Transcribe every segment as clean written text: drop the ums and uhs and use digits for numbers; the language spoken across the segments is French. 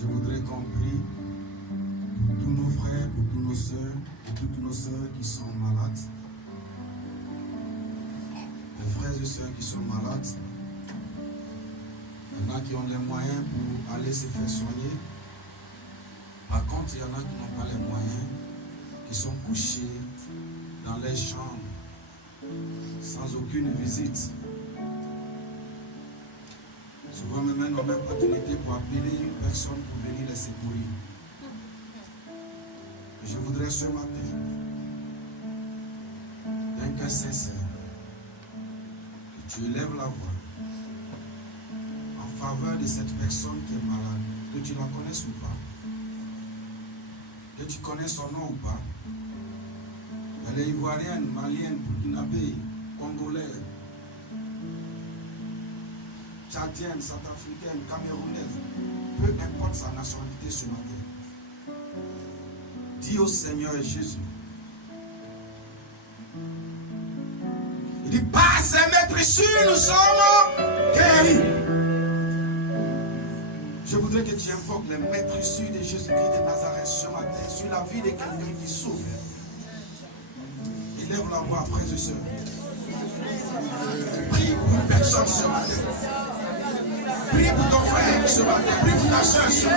Je voudrais qu'on prie pour tous nos frères, pour tous nos soeurs, pour toutes nos soeurs qui sont malades. Les frères et sœurs qui sont malades. Il y en a qui ont les moyens pour aller se faire soigner. Par contre, il y en a qui n'ont pas les moyens, qui sont couchés dans les chambres, sans aucune visite. Souvent, même on n'a même pas d'opportunité pour appeler une personne pour venir les secourir. Je voudrais ce matin, d'un cœur sincère, que tu élèves la voix en faveur de cette personne qui est malade, que tu la connaisses ou pas, que tu connais son nom ou pas. Elle est ivoirienne, malienne, burkinabé, congolaise, tchadienne, centrafricaine, camerounaise, peu importe sa nationalité ce matin. Dis au Seigneur Jésus. Il dit, par ses maîtresses, nous sommes guéris. Je voudrais que tu invoques les maîtresses de Jésus-Christ de Nazareth ce matin sur la vie de quelqu'un qui souffre. Élève la voix, frères et sœurs. Prie pour une personne ce matin. Prie pour ton frère ce matin. Prie pour ta soeur ce matin.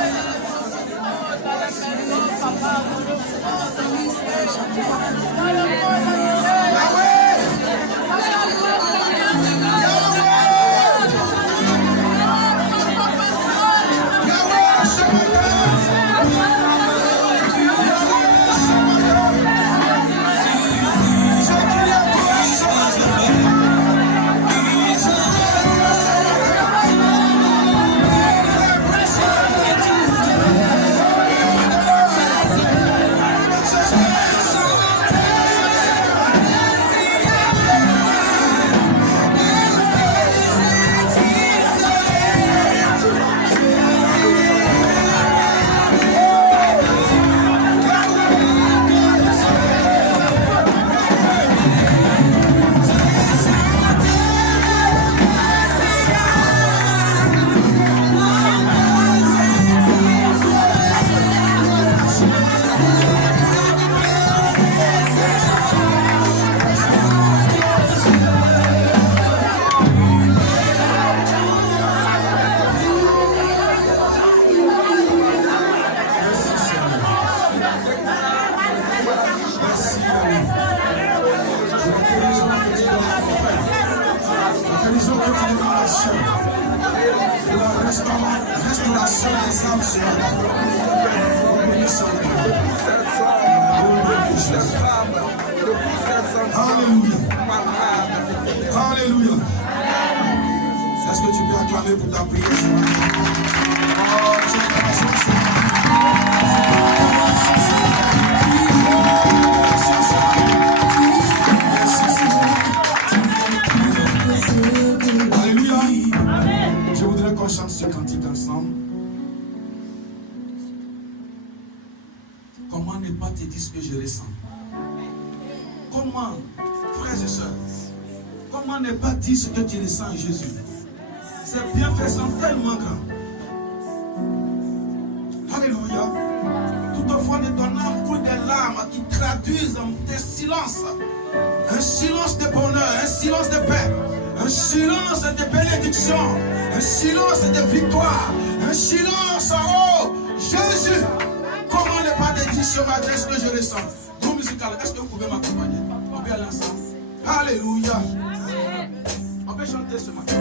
Alléluia. Est-ce que tu peux acclamer pour ta prière? Alléluia. Je voudrais qu'on chante ce cantique ensemble. Comment ne pas te dire ce que je ressens? Comment, frères et sœurs, comment ne pas dire ce que tu ressens, Jésus? Ces bienfaits sont tellement grands. Alléluia. Toutefois, de ton âme coule des larmes qui traduisent tes silences. Un silence de bonheur, un silence de paix, un silence de bénédiction, un silence de victoire, un silence, oh Jésus. Comment ne pas te dire ce matin ce que je ressens? Groupe musical, est-ce que vous pouvez m'accompagner? On peut aller ensemble. Alléluia. On peut chanter ce matin.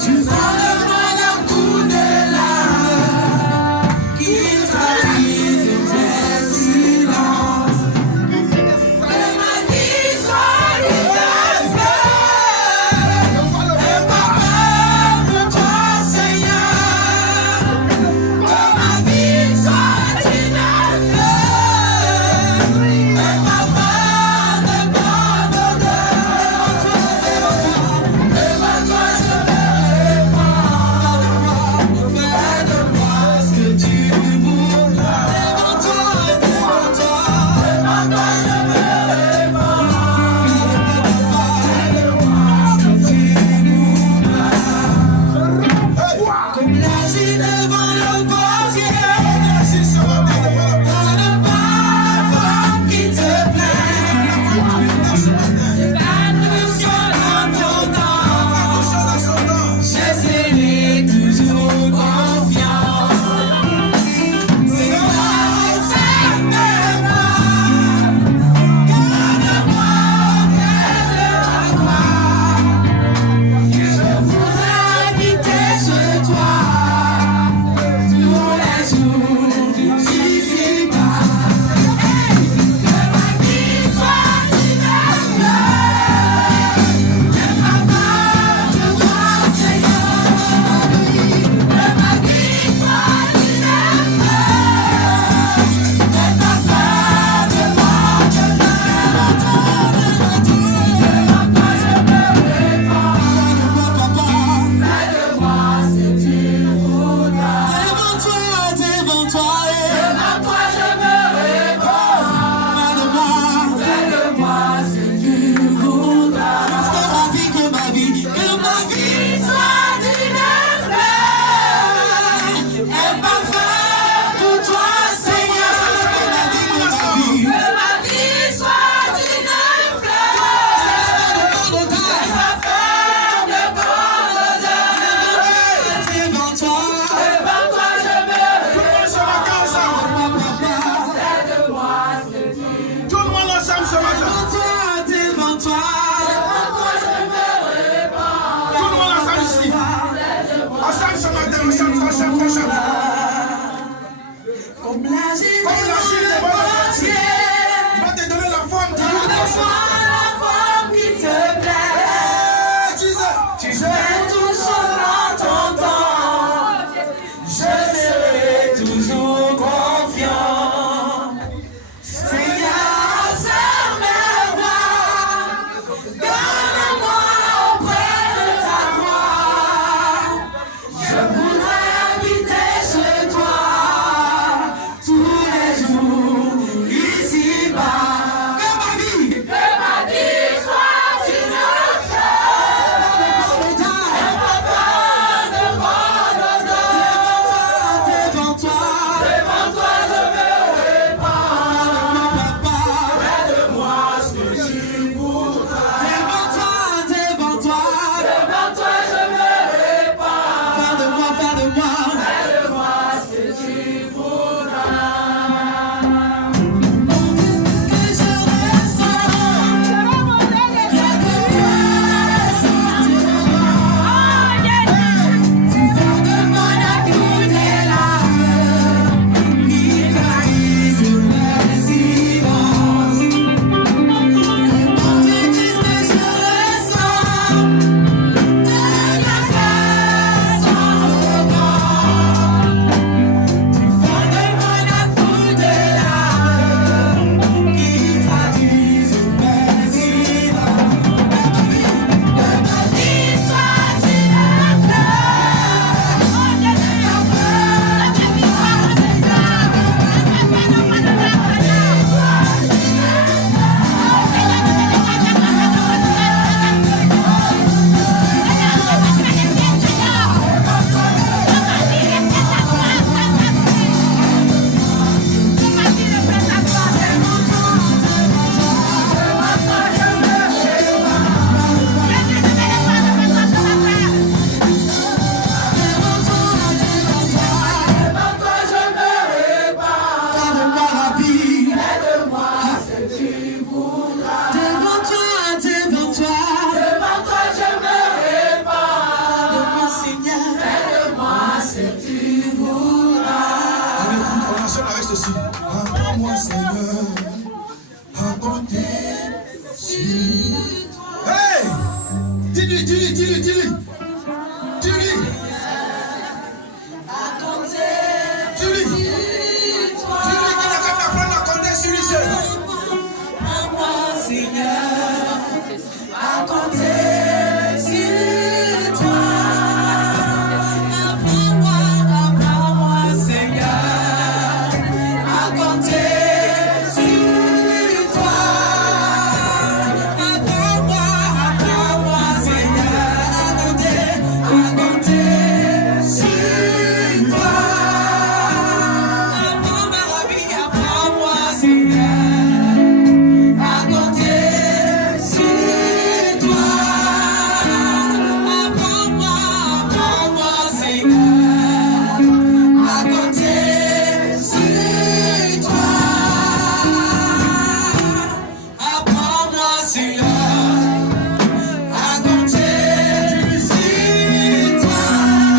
Tu vas de mon Comme l'agile devant le pottier. Il va te donner la forme qui te plaît. Tu fais tout selon ton temps. Je serai toujours confiant. Seigneur, serre mes voix. Garde-moi auprès de ta gloire. Je voudrais habiter chez toi tous les jours ici-bas. Que ma vie soit une Apprends-moi, Seigneur, à compter sur toi. Hey! Dis-lui. Dis-lui. à compter Dis-lui. sur toi. Dis-lui qu'il a qu'à apprendre à compter sur lui seul. Apprends-moi, Seigneur, à compter sur toi. Apprends-moi, Seigneur, à compter sur toi. Apprends-moi, Seigneur, à compter sur toi. Apprends-moi, Seigneur, à compter sur toi. Apprends-moi, Seigneur, à compter sur toi. Apprends-moi, Seigneur, à compter sur toi.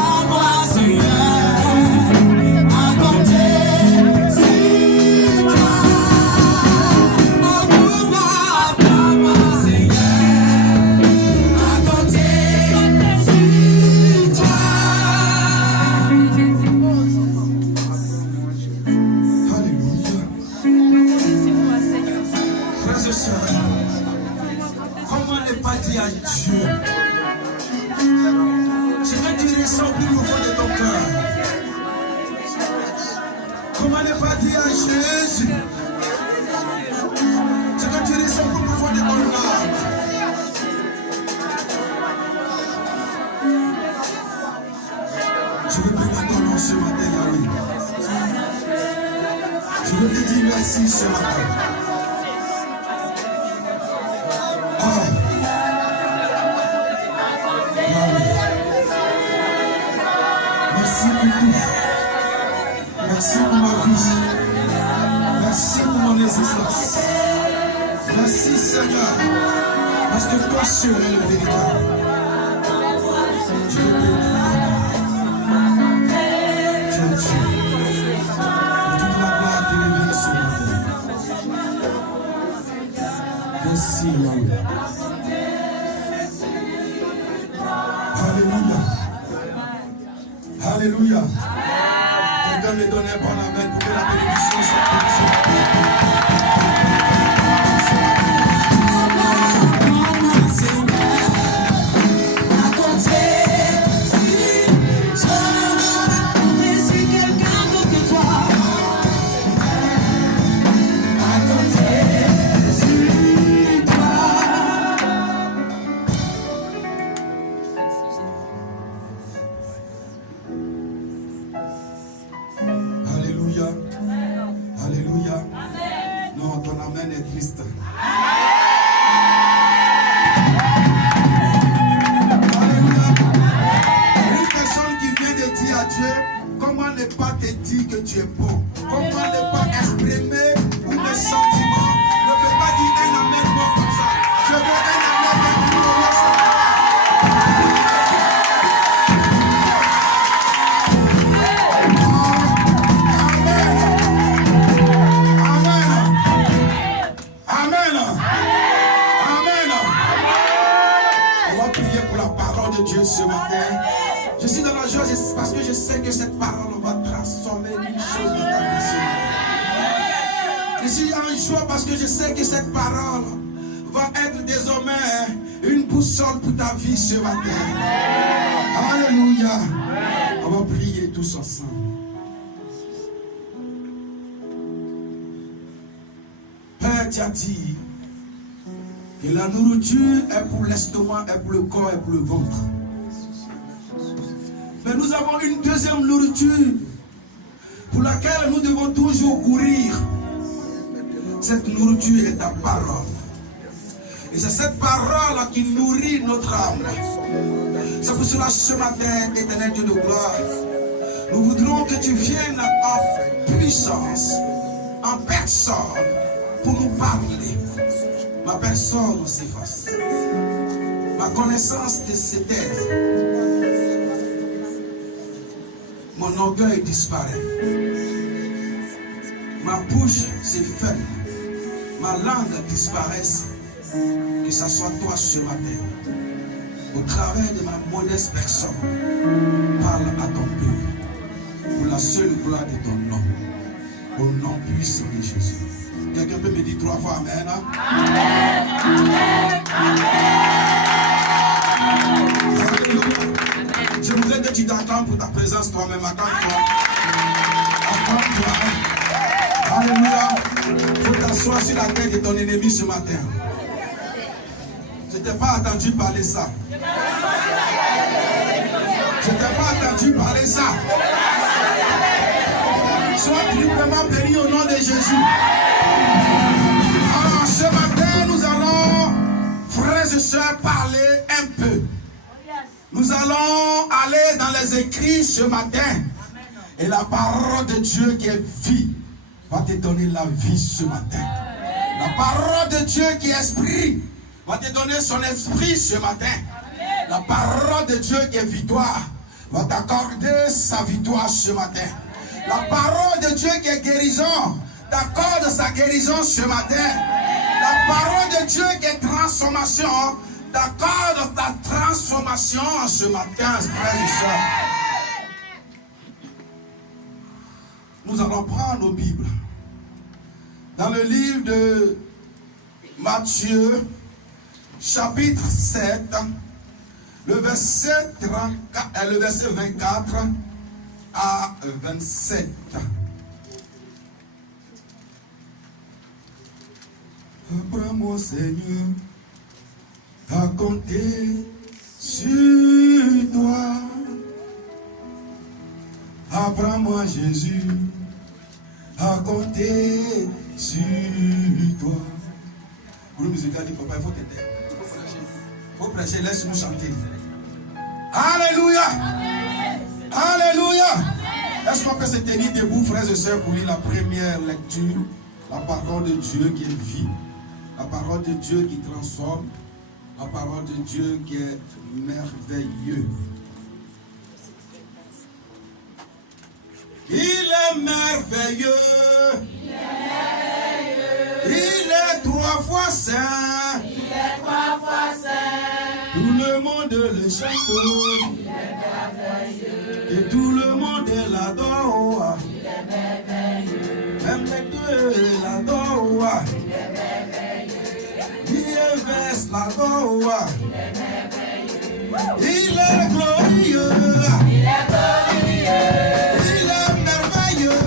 Apprends-moi, Seigneur, à compter sur toi. Apprends-moi, Seigneur, à compter sur toi. Alléluia. Frères et sœurs, comment ne pas dire à Dieu ce que tu ressens plus au fond de ton cœur? Comment ne pas dire à Jésus ce que tu ressens plus au fond de ton âme? Je veux bénir ton nom ce matin, Yahweh. Je veux te dire merci ce matin. Merci pour tout. Merci pour ma vie. Merci pour mon existence. Merci Seigneur. Parce que toi seul es le véritable. Je veux bénir. Quelqu'un me donne un bon amen pour que la bénédiction soit ce matin. Alléluia. On va prier tous ensemble. Père, tu as dit que la nourriture est pour l'estomac, est pour le corps, est pour le ventre. Mais nous avons une deuxième nourriture pour laquelle nous devons toujours courir. Cette nourriture est ta parole. Et c'est cette parole qui nourrit notre âme. C'est pour cela ce matin, éternel Dieu de gloire, nous voudrons que tu viennes en puissance, en personne, pour nous parler. Ma personne s'efface. Ma connaissance s'éteint. Mon orgueil disparaît. Ma bouche s'effeuille. Ma langue disparaît. Que ce soit toi ce matin, au travers de ma modeste personne, parle à ton peuple, pour la seule gloire de ton nom, au nom puissant de Jésus. Quelqu'un peut me dire 3 fois Amen. Amen. Amen. Je voudrais que tu t'attends pour ta présence toi-même. Attends-toi. Attends-toi. Alléluia. Il faut t'asseoir sur la tête de ton ennemi ce matin. Je ne t'ai pas entendu parler ça. Je ne t'ai pas entendu parler ça. Sois triplement béni au nom de Jésus. Alors ce matin, nous allons, frères et sœurs, parler un peu. Nous allons aller dans les écrits ce matin. Et la parole de Dieu qui est vie va te donner la vie ce matin. La parole de Dieu qui est esprit va te donner son esprit ce matin. La parole de Dieu qui est victoire va t'accorder sa victoire ce matin. La parole de Dieu qui est guérison t'accorde sa guérison ce matin. La parole de Dieu qui est transformation t'accorde ta transformation ce matin, frères et sœurs. Nous allons prendre nos Bibles. Dans le livre de Matthieu, chapitre 7, le verset 24 à 27. Apprends-moi, Seigneur, à compter sur toi. Apprends-moi, Jésus, à compter sur toi. Pour le musical, dit papa, il faut t'aider. Il faut prêcher, laisse-nous chanter. Alléluia. Alléluia. Est-ce qu'on peut se tenir debout, frères et sœurs, pour lire la première lecture? La parole de Dieu qui est vie. La parole de Dieu qui transforme. La parole de Dieu qui est merveilleux. Il est merveilleux. Il est 3 fois saint. Il est 3 fois saint. Tout le monde le chante. Il est merveilleux. Et tout le monde l'adore. Il Oh, il est glorieux. Il est glorieux. Il est merveilleux.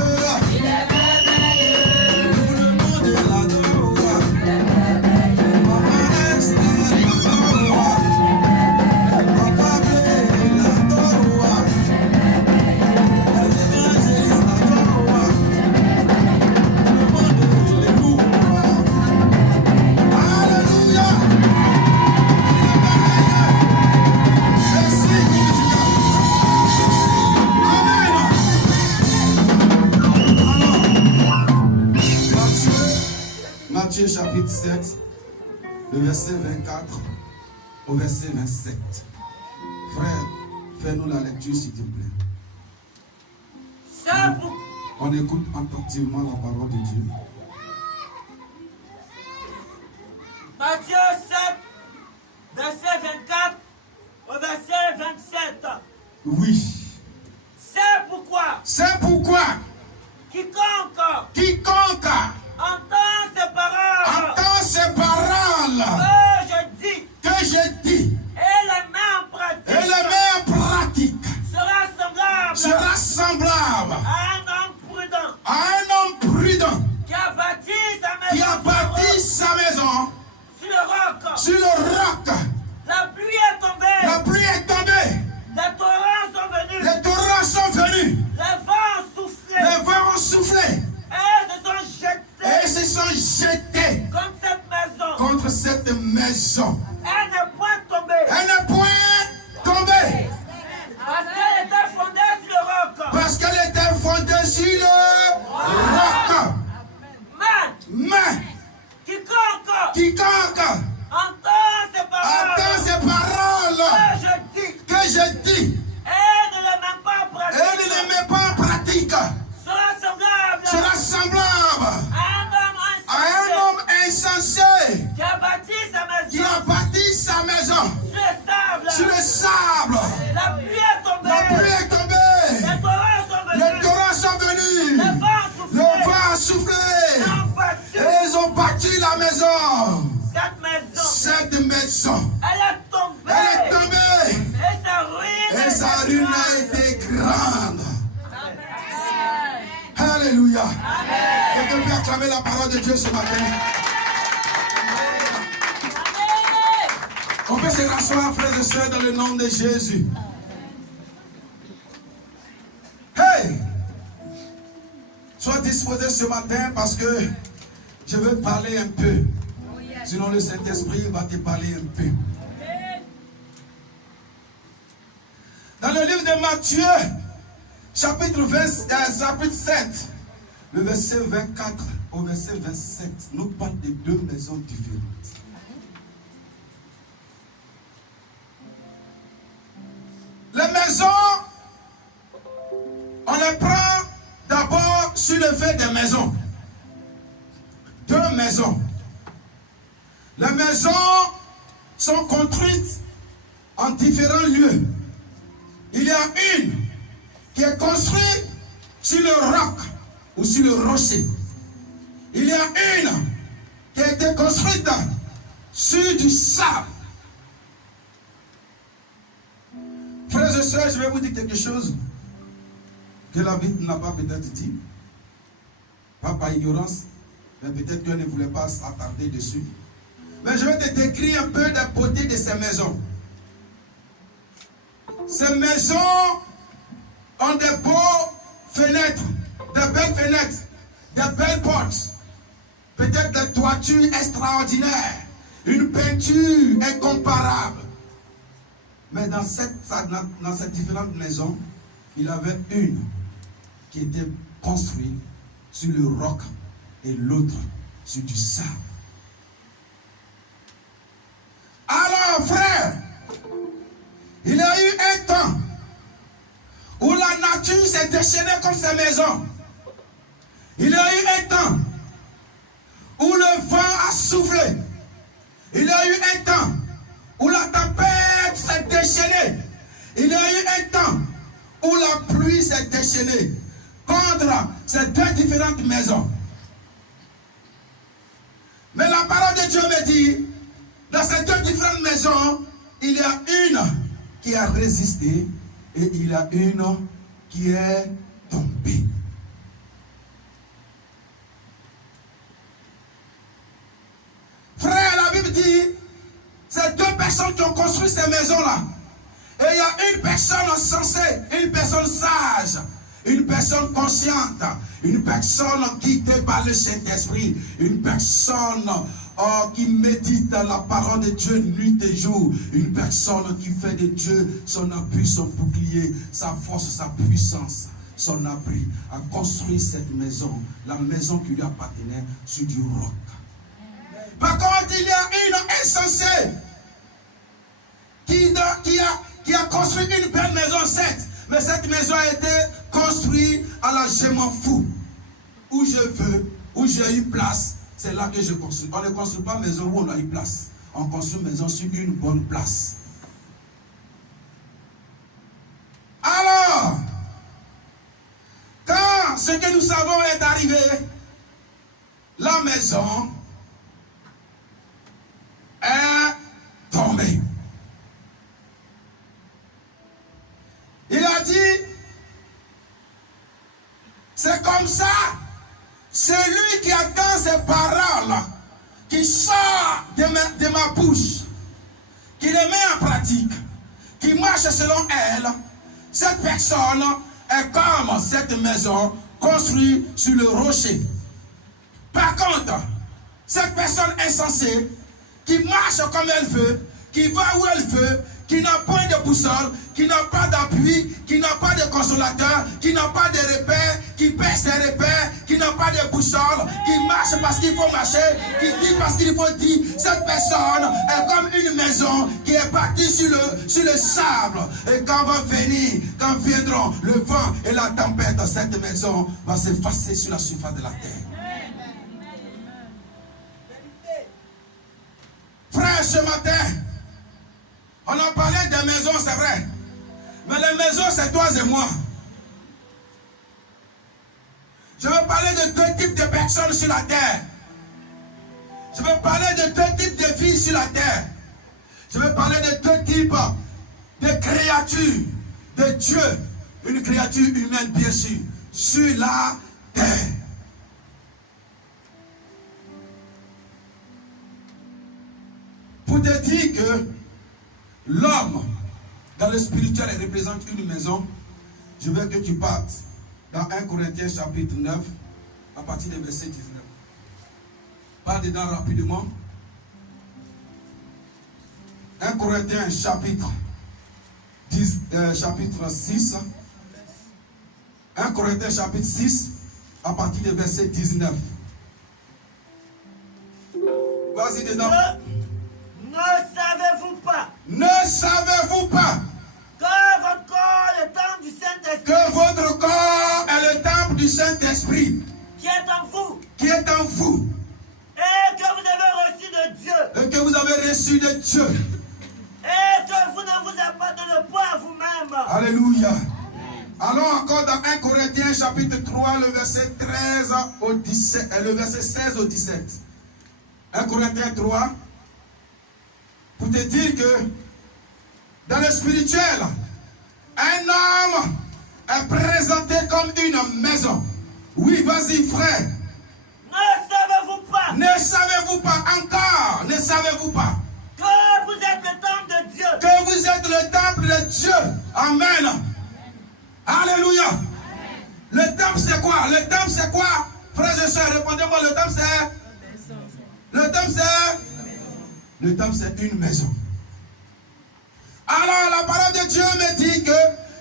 Il est merveilleux. Tout le monde l'adore. Il est merveilleux. Maman Esther l'adore. Papa Blé l'adore. L'évangéliste l'adore. Tout le monde les loue. Alléluia. Merci, Amen. Matthieu chapitre 7, le verset 24 au verset 27. Frère, fais-nous la lecture s'il te plaît. C'est pour... On écoute attentivement la parole de Dieu. Matthieu 7, verset 24 au verset 27. Oui. C'est pourquoi C'est pourquoi quiconque entend ces paroles que je dis et les met en pratique sera semblable à un homme prudent qui a bâti sa maison maison sur le roc. La pluie est tombée. Les torrents sont venus. Les vents ont soufflé. Et se sont jetés Contre cette maison. Elle n'est point tombée. Elle n'est point tombée. Parce qu'elle était fondée sur le roc. Parce qu'elle était fondée sur le roc. Mais quiconque entend ces paroles que je dis et ne les met pas en pratique sera semblable à à un homme insensé qui a bâti sa maison sur le sable. La pluie est tombée. La pluie est tombée. Les torrents sont venus. Le vent a soufflé. Et ils ont bâti la maison. Cette maison. Elle Elle est est tombée. tombée. Et sa ruine a été grande. Alléluia. Quelqu'un peut acclamer la parole de Dieu ce matin. On peut se rasseoir, frères et sœurs, dans le nom de Jésus. Hey! Sois disposé ce matin parce que je veux parler un peu. Sinon le Saint-Esprit va te parler un peu. Dans le livre de Matthieu, chapitre 7, le verset 24 au verset 27, nous parle de deux maisons différentes. Les maisons, on les prend d'abord sur le fait des maisons. Deux maisons. Les maisons sont construites en différents lieux. Il y a une qui est construite sur le roc ou sur le rocher. Il y a une qui a été construite sur du sable. Frères et sœurs, je vais vous dire quelque chose que la Bible n'a pas peut-être dit. Pas par ignorance, mais peut-être qu'elle ne voulait pas s'attarder dessus. Mais je vais te décrire un peu la beauté de ces maisons. Ces maisons ont des beaux fenêtres, de belles fenêtres, de belles portes, peut-être des toitures extraordinaires, une peinture incomparable. Mais dans ces différentes maisons, il y avait une qui était construite sur le roc et l'autre sur du sable. Alors, frère, il y a eu un temps où la nature s'est déchaînée contre ces maisons. Il y a eu un temps où le vent a soufflé. Il y a eu un temps où la tempête s'est déchaînée. Il y a eu un temps où la pluie s'est déchaînée contre ces deux différentes maisons. Mais la parole de Dieu me dit Dans ces deux différentes maisons, il y a une qui a résisté et il y a une qui est tombée. Frère, la Bible dit, c'est deux personnes qui ont construit ces maisons-là. Et il y a une personne sensée, une personne sage, une personne consciente, une personne guidée par le Saint-Esprit, une personne qui médite la parole de Dieu nuit et jour, une personne qui fait de Dieu son appui, son bouclier, sa force, sa puissance, son abri, a construit cette maison, la maison qui lui appartenait sur du roc. Par contre, il y a une insensée qui a construit une belle maison, certes, mais cette maison a été construite à la je m'en fous. Où je veux, où j'ai eu place, c'est là que je construis. On ne construit pas maison où on a eu place. On construit maison sur une bonne place. Alors, quand ce que nous savons est arrivé, la maison est tombée. Il a dit, c'est comme ça, celui qui attend ces paroles, qui sort de ma bouche, qui les met en pratique, qui marche selon elle, cette personne est comme cette maison construite sur le rocher. Par contre, cette personne insensée, qui marche comme elle veut, qui va où elle veut, qui n'a point de boussole, qui n'a pas d'appui, qui n'a pas de consolateur, qui n'a pas de repères, qui perd ses repères, qui n'a pas de boussole, qui marche parce qu'il faut marcher, qui dit parce qu'il faut dire. Cette personne est comme une maison qui est bâtie sur le sable. Et quand viendront le vent et la tempête, cette maison va s'effacer sur la surface de la terre. Frère, ce matin, on a parlé des maisons, c'est vrai. Mais les maisons, c'est toi et moi. Je veux parler de deux types de personnes sur la terre. Je veux parler de deux types de vies sur la terre. Je veux parler de deux types de créatures, de Dieu. Une créature humaine, bien sûr, sur la terre. Pour te dire que l'homme, dans le spirituel, représente une maison, je veux que tu partes dans 1 Corinthiens chapitre 9, à partir du verset 19. Parle dedans rapidement. 1 Corinthiens chapitre 6. 1 Corinthiens chapitre 6, à partir du verset 19. Vas-y dedans. Ne savez-vous pas? Ne savez-vous pas Que votre corps est le temple du Saint-Esprit? Que votre corps est le temple du Saint-Esprit Qui est en vous? Qui est en vous. Et que vous avez reçu de Dieu. Et que vous avez reçu de Dieu. Et que vous ne vous appartenez pas à vous-même. Alléluia. Allons encore dans 1 Corinthiens chapitre 3, le verset 13 au 17, le verset 16 au 17. 1 Corinthiens 3. Pour te dire que dans le spirituel, un homme est présenté comme une maison. Oui, vas-y frère. Ne savez-vous pas? Ne savez-vous pas encore? Ne savez-vous pas Que vous êtes le temple de Dieu? que vous êtes le temple de Dieu? Amen. Alléluia. Amen. Le temple c'est quoi? Le temple c'est quoi? Frères et sœurs, répondez-moi, le temple c'est? Le temple c'est? Le temple, c'est une maison. Alors, la parole de Dieu me dit que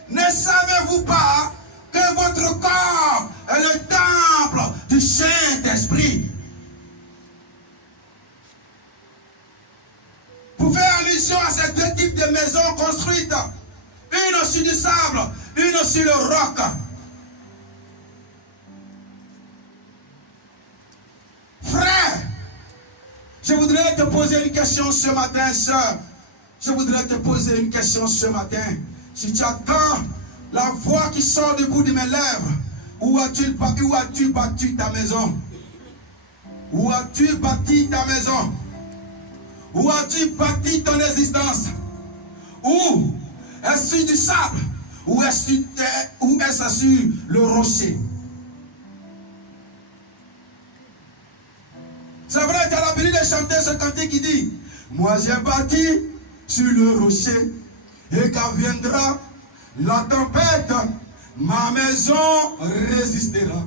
ne savez-vous pas que votre corps est le temple du Saint-Esprit? Pour faire allusion à ces deux types de maisons construites, une sur du sable, une sur le roc. Frère, je voudrais te poser une question ce matin, sœur. Je voudrais te poser une question ce matin. Si tu attends la voix qui sort du bout de mes lèvres, où as-tu bâti ta maison? Où as-tu bâti ta maison? Où as-tu bâti ton existence? Où? Est-ce sur du sable? Ou est-ce sur le rocher? C'est vrai, tu as l'habitude de chanter ce cantique qui dit: moi j'ai bâti sur le rocher, et quand viendra la tempête, ma maison résistera.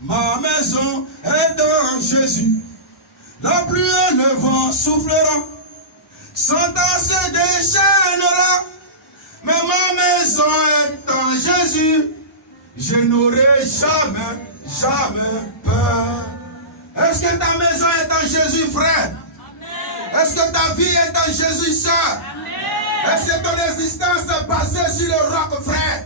Ma maison est en Jésus. La pluie et le vent souffleront, son temps se déchaînera. Mais ma maison est en Jésus. Je n'aurai jamais, jamais peur. Est-ce que ta maison est en Jésus, frère? Est-ce que ta vie est en Jésus, soeur? Est-ce que ton existence est basée sur le roc, frère?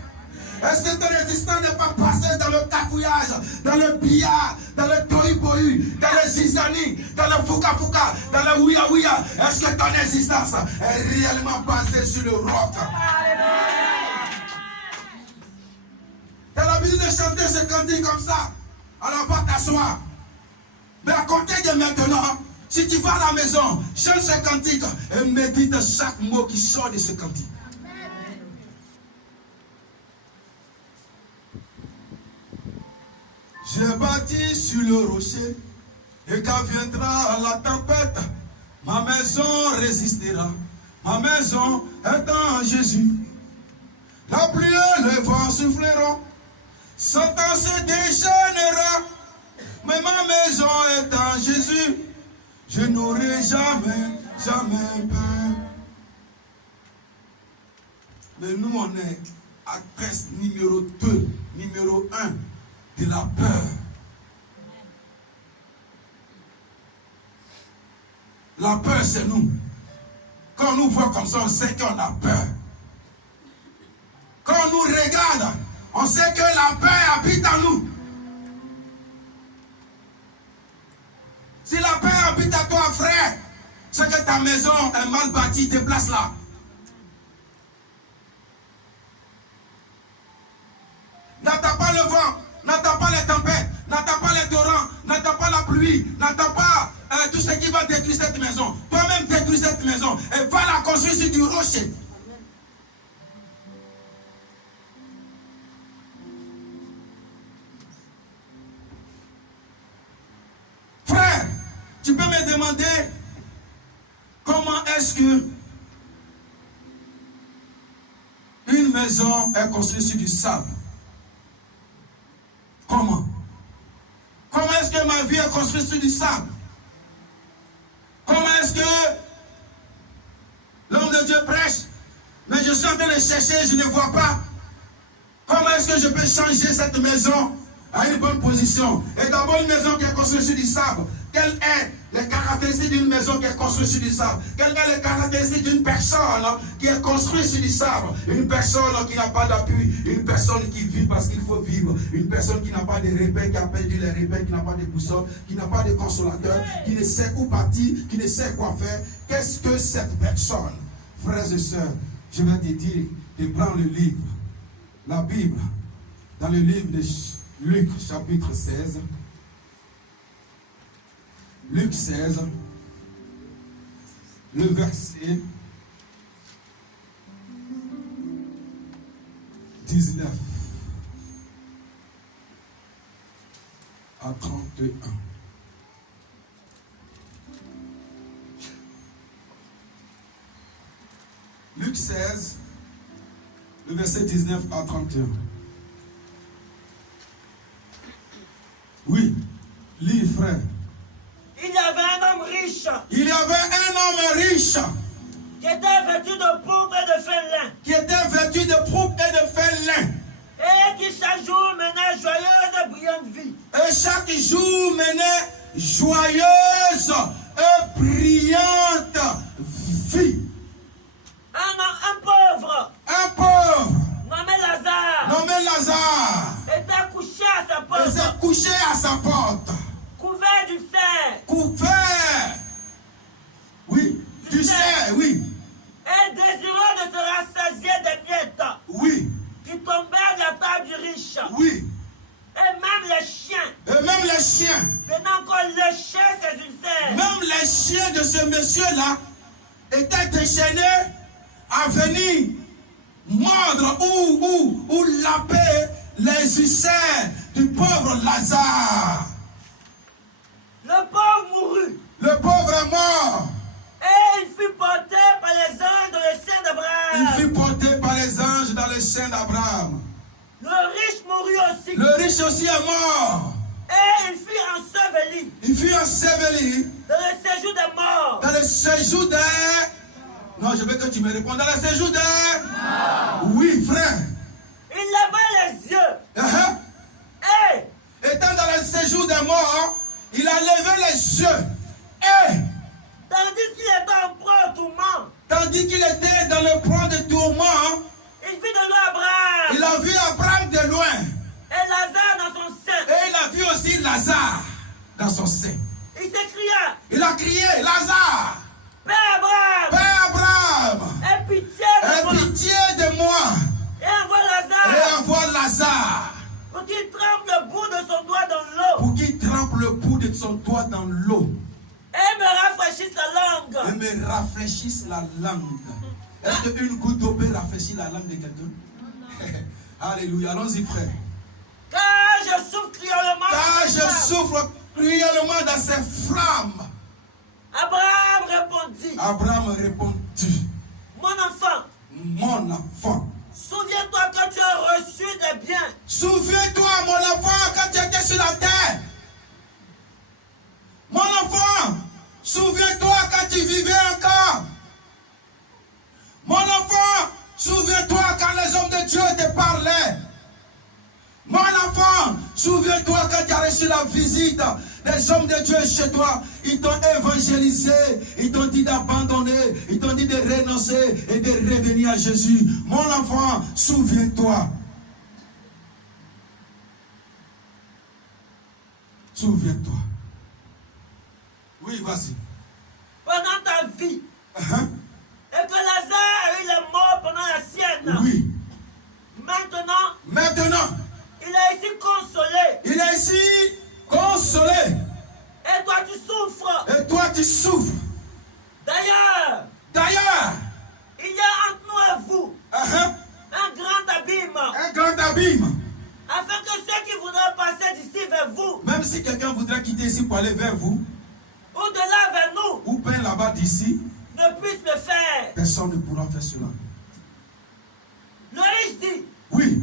Est-ce que ton existence n'est pas passée dans le cafouillage, dans le billard, dans le tohu-bohu, dans le zizani, dans le fouka-fouka, dans le ouya-ouya? Est-ce que ton existence est réellement basée sur le roc? Tu as l'habitude de chanter ce cantique comme ça. Alors va t'asseoir. Mais à compter de maintenant, si tu vas à la maison, chante ce cantique et médite chaque mot qui sort de ce cantique. J'ai bâti sur le rocher, et quand viendra la tempête, ma maison résistera. Ma maison est en Jésus. La pluie et le vent souffleront, son temps se déchaînera. Mais ma maison est en Jésus. Je n'aurai jamais, jamais peur. Mais nous, on est à adresse numéro 2, numéro 1 de la peur. La peur, c'est nous. Quand on nous voit comme ça, on sait qu'on a peur. Quand on nous regarde, on sait que la peur habite en nous. Si la peur habite à toi, frère, c'est que ta maison est mal bâtie, déplace-la. N'attends pas le vent, n'attends pas les tempêtes, n'attends pas les torrents, n'attends pas la pluie, n'attends pas tout ce qui va détruire cette maison. Toi-même détruis cette maison et va la construire sur du rocher. Frère, tu peux me demander comment est-ce que une maison est construite sur du sable? Comment? Comment est-ce que ma vie est construite sur du sable? Comment est-ce que l'homme de Dieu prêche, mais je suis en train de chercher, je ne vois pas? Comment est-ce que je peux changer cette maison à une bonne position? Et d'abord, une maison qui est construite sur du sable, quelles sont les caractéristiques d'une maison qui est construite sur du sable? Quelles sont les caractéristiques d'une personne qui est construite sur du sable? Une personne qui n'a pas d'appui, une personne qui vit parce qu'il faut vivre, une personne qui n'a pas de repères, qui a perdu les repères, qui n'a pas de boussole, qui n'a pas de consolateur, qui ne sait où partir, qui ne sait quoi faire. Qu'est-ce que cette personne? Frères et sœurs, je vais te dire de prendre le livre, la Bible, dans le livre de Luc, chapitre 16. Luc 16, le verset 19 à 31. Luc 16, le verset 19 à 31. Oui, lis, frère. Il y avait un homme riche. Il y avait un homme riche Qui était vêtu de pourpre et de fin lin. qui était vêtu de pourpre et de fin lin. Et qui chaque jour menait joyeuse et brillante vie. Et chaque jour menait joyeuse et brillante vie. Un pauvre Un pauvre nommé Lazare Lazare était couché à sa porte. s'est couché à sa porte. Couvert du cerf. Couvert. Oui, du cerf, oui. Et désireux de se rassasier des miettes Oui, qui tombèrent de la table du riche. oui. Et même les chiens Et même les chiens, venaient encore lécher ses ulcères. même les chiens de ce monsieur-là était déchaîné à venir mordre ou laper les ulcères du pauvre Lazare. Le pauvre mourut. Le pauvre est mort. Et il fut porté par les anges dans le sein d'Abraham. Il fut porté par les anges dans le sein d'Abraham. Le riche mourut aussi. Le riche aussi est mort. Et il fut enseveli. Il fut enseveli Dans le séjour des morts. dans le séjour des... Non, je veux que tu me répondes. Dans le séjour des... Oui, frère. Il leva les yeux. Et Étant dans le séjour des morts, il a levé les yeux. Et, tandis qu'il était en proie au tourment, tandis qu'il était dans le point de tourment, il vit de loin Abraham. il a vu Abraham de loin. Et Lazare dans son sein. Et il a vu aussi Lazare dans son sein. Il s'écria, Il a crié, Lazare, Père Abraham, Père Abraham, aie pitié de aie moi. pitié de moi. Et envoie Lazare Et envoie Lazare pour qu'il trempe le bout de son doigt dans l'eau. pour qu'il trempe le bout de son doigt dans l'eau Et me rafraîchisse la et langue. me rafraîchisse la langue. Est-ce qu'une goutte d'eau peut rafraîchir la langue de quelqu'un? Alléluia, allons-y frère. Car je souffre cruellement. Car dans ces je flammes. souffre cruellement dans ces flammes. Abraham répondit, Abraham répondit, mon enfant, mon enfant, souviens-toi que tu as reçu des biens. souviens-toi mon enfant quand tu étais sur la terre. Mon enfant, souviens-toi quand tu vivais encore. Mon enfant, souviens-toi quand les hommes de Dieu te parlaient. Mon enfant, souviens-toi quand tu as reçu la visite des hommes de Dieu chez toi. Ils t'ont évangélisé, ils t'ont dit d'abandonner, ils t'ont dit de renoncer et de revenir à Jésus. Mon enfant, souviens-toi. Souviens-toi. Oui, vas-y. Pendant ta vie. Uh-huh. Et que Lazare, il est mort pendant la sienne. Oui. Maintenant, Maintenant, il est ici consolé. il est ici consolé. Et toi, tu souffres. Et toi, tu souffres. D'ailleurs, D'ailleurs, il y a entre nous et vous uh-huh, un grand abîme. un grand abîme. Afin que ceux qui voudraient passer d'ici vers vous, Même si quelqu'un voudrait quitter ici pour aller vers vous, ou de là vers nous, ou bien là-bas d'ici, ne puissent le faire. personne ne pourra faire cela. Le riche dit, Oui,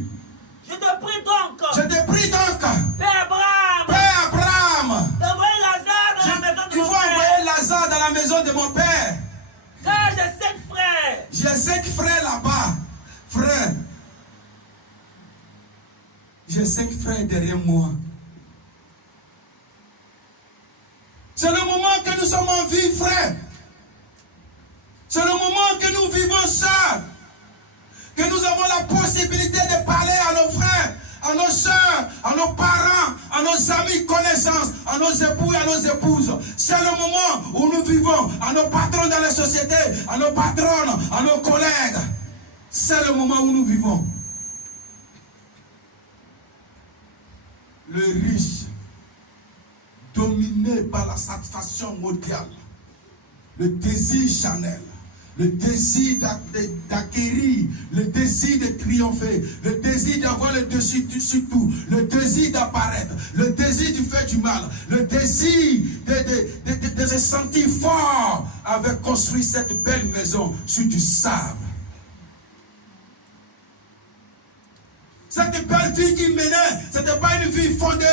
je te prie donc, je te prie donc, Père Abraham, Père Abraham, d'envoyer Lazare dans la maison de il mon faut père. envoyer Lazare dans la maison de mon père. Car j'ai 5 frères. J'ai 5 frères là-bas. Frère, j'ai 5 frères derrière moi. C'est le moment que nous sommes en vie, frère. C'est le moment que nous vivons ça. Que nous avons la possibilité de parler à nos frères, à nos soeurs, à nos parents, à nos amis, connaissances, à nos époux et à nos épouses. C'est le moment où nous vivons, à nos patrons dans la société, à nos patronnes, à nos collègues. C'est le moment où nous vivons. Le riche, dominé par la satisfaction mondiale, le désir charnel, le désir d'acquérir, le désir de triompher, le désir d'avoir le dessus sur tout, le désir d'apparaître, le désir de faire du mal, le désir de se sentir fort, avait construit cette belle maison sur du sable. Cette belle vie qui menait, ce n'était pas une vie fondée,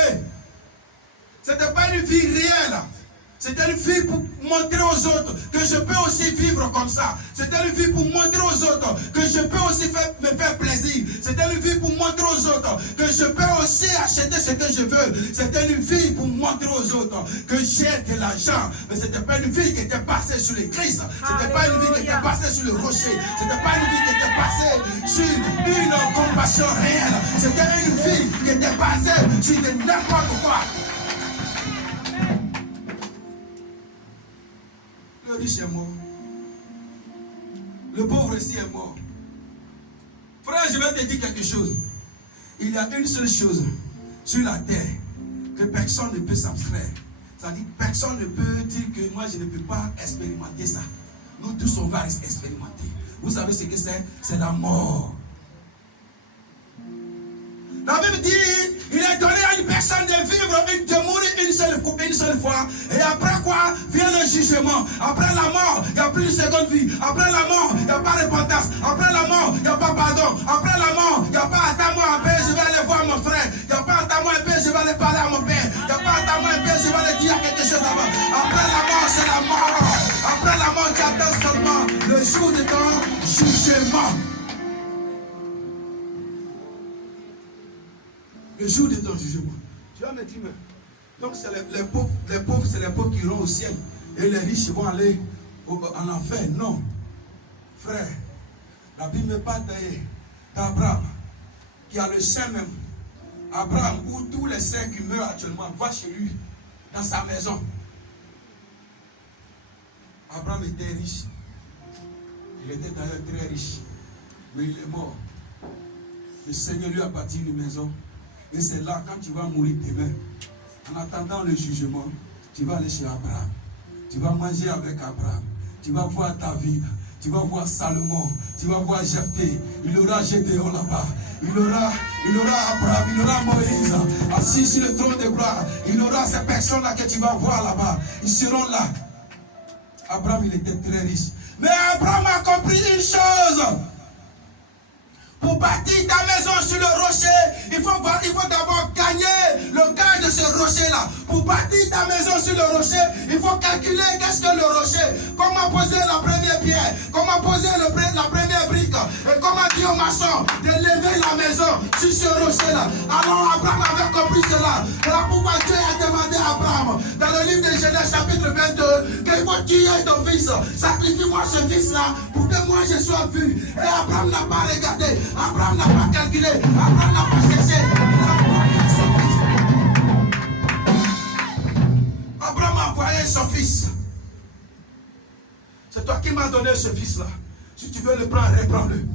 ce n'était pas une vie réelle. C'était une vie pour montrer aux autres que je peux aussi vivre comme ça. C'était une vie pour montrer aux autres que je peux aussi me faire plaisir. C'était une vie pour montrer aux autres que je peux aussi acheter ce que je veux. C'était une vie pour montrer aux autres que j'ai de l'argent. Mais ce n'était pas une vie qui était basée sur l'église. Ce n'était pas une vie qui était basée sur le rocher. Ce n'était pas une vie qui était basée sur une compassion réelle. C'était une vie qui était basée sur de n'importe quoi. Le riche est mort. Le pauvre aussi est mort. Frère, je vais te dire quelque chose. Il y a une seule chose sur la terre que personne ne peut s'abstraire. C'est-à-dire personne ne peut dire que moi je ne peux pas expérimenter ça. Nous tous, on va expérimenter. Vous savez ce que c'est? C'est la mort. La Bible dit, il est donné à une personne de vivre, de mourir une seule fois. Et après quoi vient le jugement. Après la mort, il n'y a plus une seconde vie. Après la mort, il n'y a pas repentance. Après la mort, il n'y a pas pardon. Après la mort, il n'y a pas attends-moi un peu, je vais aller voir mon frère. Il n'y a pas attends-moi un peu, je vais aller parler à mon père. Il n'y a pas attends-moi un peu, je vais aller dire quelque chose là-bas. Après la mort, c'est la mort. Après la mort, tu attends seulement le jour de ton jugement. Le jour de ton jugement. Tu vas me dire, mais donc c'est les pauvres, c'est les pauvres qui iront au ciel. Et les riches vont aller en enfer. Non. Frère, la Bible me parle d'Abraham, qui a le sein même. Abraham, où tous les saints qui meurent actuellement, va chez lui, dans sa maison. Abraham était riche. Il était d'ailleurs très riche. Mais il est mort. Le Seigneur lui a bâti une maison. Et c'est là, quand tu vas mourir demain, en attendant le jugement, tu vas aller chez Abraham. Tu vas manger avec Abraham. Tu vas voir David. Tu vas voir Salomon. Tu vas voir Jephthé. Il aura Gédéon là-bas. Il aura Abraham. Il aura Moïse assis sur le trône de gloire. Il aura ces personnes-là que tu vas voir là-bas. Ils seront là. Abraham, il était très riche. Mais Abraham a compris une chose. Pour bâtir ta maison sur le rocher, il faut d'abord gagner le gage de ce rocher-là. Pour bâtir ta maison sur le rocher, il faut calculer qu'est-ce que le rocher, comment poser la première pierre, comment poser la première brique, et comment dire au maçon de lever la maison sur ce rocher-là. Alors Abraham avait compris cela. Voilà pourquoi Dieu a demandé à Abraham, dans le livre de Genèse chapitre 22, qu'il faut tuer ton fils. Sacrifie-moi ce fils-là pour que moi je sois vu. Et Abraham n'a pas regardé. Abraham n'a pas calculé, Abraham n'a pas cherché, il a envoyé son fils. Abraham a envoyé son fils. C'est toi qui m'as donné ce fils-là. Si tu veux le prendre, reprends-le.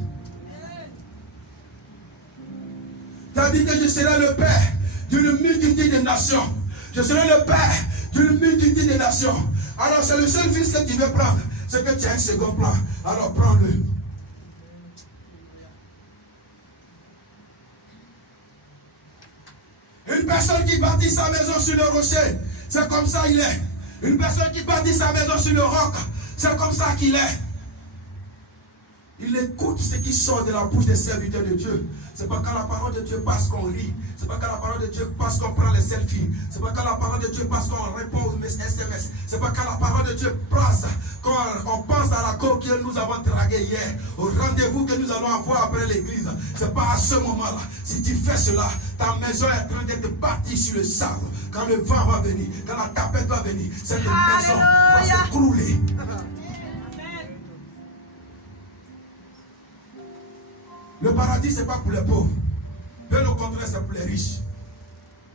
Tu as dit que je serai le père d'une multitude de nations. Je serai le père d'une multitude de nations. Alors c'est le seul fils que tu veux prendre. C'est que tu as un second plan. Alors prends-le. Une personne qui bâtit sa maison sur le rocher, c'est comme ça il est. Une personne qui bâtit sa maison sur le roc, c'est comme ça qu'il est. Il écoute ce qui sort de la bouche des serviteurs de Dieu. C'est pas quand la parole de Dieu passe qu'on rit. C'est pas quand la parole de Dieu passe qu'on prend les selfies. C'est pas quand la parole de Dieu passe qu'on répond aux SMS. C'est pas quand la parole de Dieu passe quand on pense à la cour que nous avons draguée hier, au rendez-vous que nous allons avoir après l'église. C'est pas à ce moment-là. Si tu fais cela, ta maison est en train d'être bâtie sur le sable. Quand le vent va venir, quand la tempête va venir, cette maison va s'écrouler. Le paradis, ce n'est pas pour les pauvres. Bien au contraire, c'est pour les riches.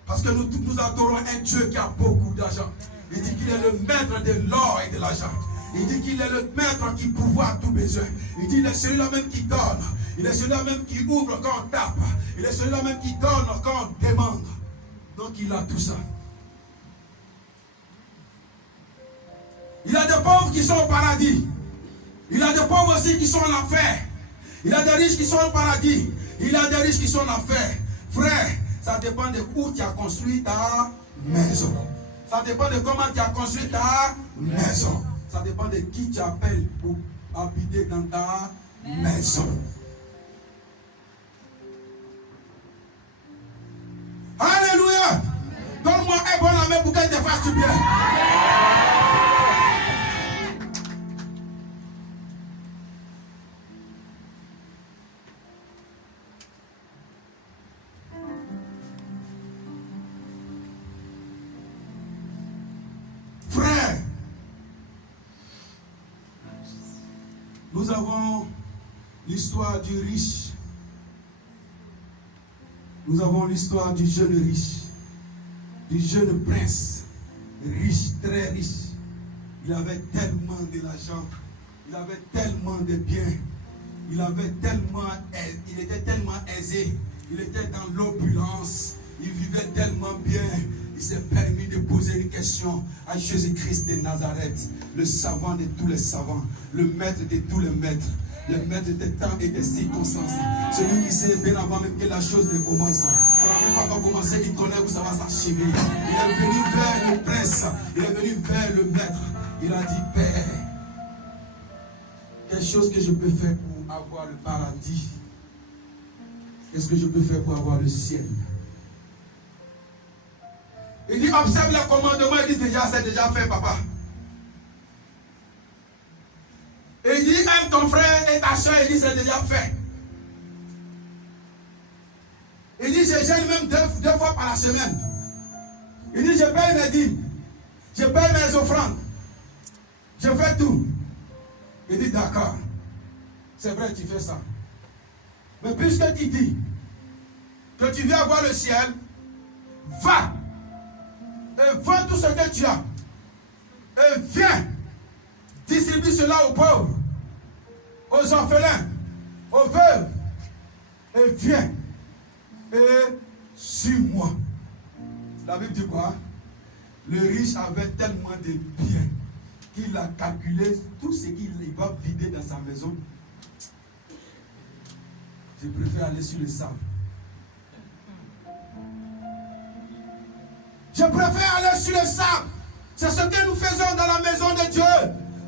Parce que nous adorons un Dieu qui a beaucoup d'argent. Il dit qu'il est le maître de l'or et de l'argent. Il dit qu'il est le maître qui pourvoit tout besoin. Il dit qu'il est celui-là même qui donne. Il est celui-là même qui ouvre quand on tape. Il est celui-là même qui donne quand on demande. Donc il a tout ça. Il y a des pauvres qui sont au paradis. Il y a des pauvres aussi qui sont en enfer. Il y a des riches qui sont au paradis. Il y a des riches qui sont en enfer. Frère, ça dépend de où tu as construit ta maison. Ça dépend de comment tu as construit ta maison. Ça dépend de qui tu appelles pour habiter dans ta maison. Alléluia. Donne-moi un bon amen pour qu'elle te fasse du bien. Frère, nous avons l'histoire du riche. Nous avons l'histoire du jeune riche, du jeune prince, riche, très riche. Il avait tellement de l'argent, il avait tellement de biens, il était tellement aisé, il était dans l'opulence, il vivait tellement bien. Il s'est permis de poser une question. confession à Jésus-Christ de Nazareth, le savant de tous les savants, le maître de tous les maîtres, le maître des temps et des circonstances, celui qui sait bien avant même que la chose ne commence. Ça n'a même pas encore commencé, il connaît où ça va s'achever. Il est venu vers le prince, il est venu vers le maître. Il a dit, Père, quelque chose que je peux faire pour avoir le paradis. Qu'est-ce que je peux faire pour avoir le ciel? Il dit, observe le commandement. Il dit, déjà, c'est déjà fait, papa. Et il dit, aime ton frère et ta soeur. Il dit, c'est déjà fait. Il dit, je gêne même deux fois par la semaine. Il dit, je paye mes dîmes. Je paye mes offrandes. Je fais tout. Il dit, d'accord. C'est vrai, tu fais ça. Mais puisque tu dis que tu viens avoir le ciel, va. Et vends tout ce que tu as. Et viens. Distribue cela aux pauvres, aux orphelins, aux veuves. Et viens. Et suis-moi. La Bible dit quoi? Le riche avait tellement de biens qu'il a calculé tout ce qu'il va vider dans sa maison. Je préfère aller sur le sable. Je préfère aller sur le sable. C'est ce que nous faisons dans la maison de Dieu.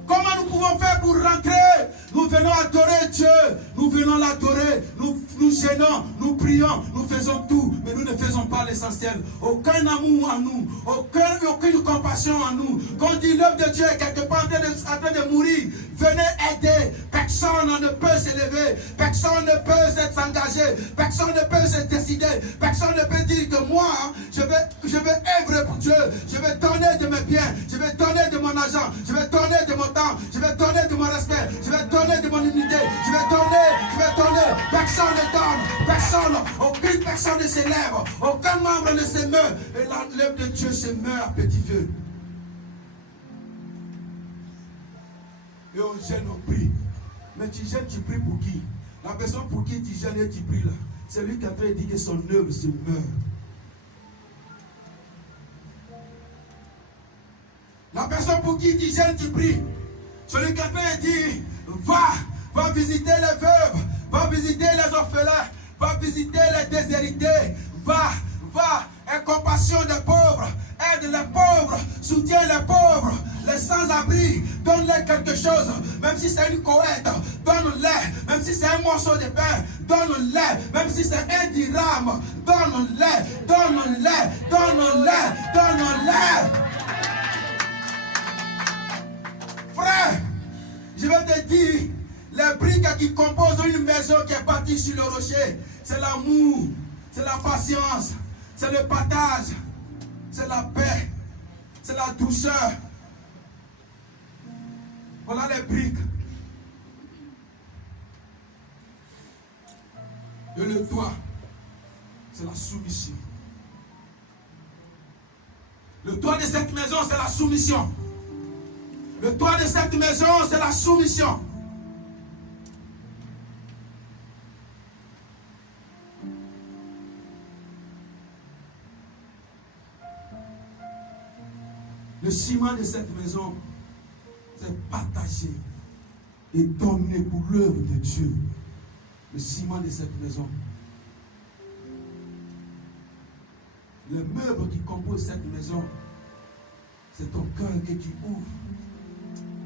Comment nous pouvons faire pour rentrer? Nous venons adorer Dieu. Nous venons l'adorer. Nous gênons, nous prions, nous faisons tout. Mais nous ne faisons pas l'essentiel. Aucun amour en nous. Aucune compassion en nous. Quand on dit l'œuvre de Dieu est quelque part en train de mourir, venez aider. Personne ne peut s'élever. Personne ne peut s'engager. Personne ne peut se décider. Personne ne peut dire que moi, je vais œuvrer pour Dieu. Je vais donner de mes biens. Je vais donner de mon argent. Je vais donner de mon temps. Je vais donner de mon respect. Je vais donner de mon unité. Je vais donner. Personne ne donne. Personne. Aucune personne ne s'élève. Aucun membre ne s'émeut. Et l'œuvre de Dieu se meurt à petit feu. Et on gêne, on prie. Mais tu gênes, tu pries pour qui? La personne pour qui tu gênes et tu pries là, c'est lui qui a fait dire que son œuvre se meurt. La personne pour qui tu gênes, tu pries. Celui qui a fait dire, va visiter les veuves, va visiter les orphelins, va visiter les déshérités, va, aie compassion des pauvres, aide les pauvres, soutiens les pauvres, les sans-abri, donne-leur quelque chose, même si c'est une cohette, donne-leur, même si c'est un morceau de pain, donne-leur, même si c'est un dirham, donne-leur. Frère, je vais te dire, les briques qui composent une maison qui est bâtie sur le rocher, c'est l'amour, c'est la patience, c'est le partage, c'est la paix, c'est la douceur. Voilà les briques. Et le toit, c'est la soumission. Le toit de cette maison, c'est la soumission. Le toit de cette maison, c'est la soumission. Le ciment de cette maison, c'est partager et donner pour l'œuvre de Dieu. Le ciment de cette maison. Le meuble qui compose cette maison, c'est ton cœur que tu ouvres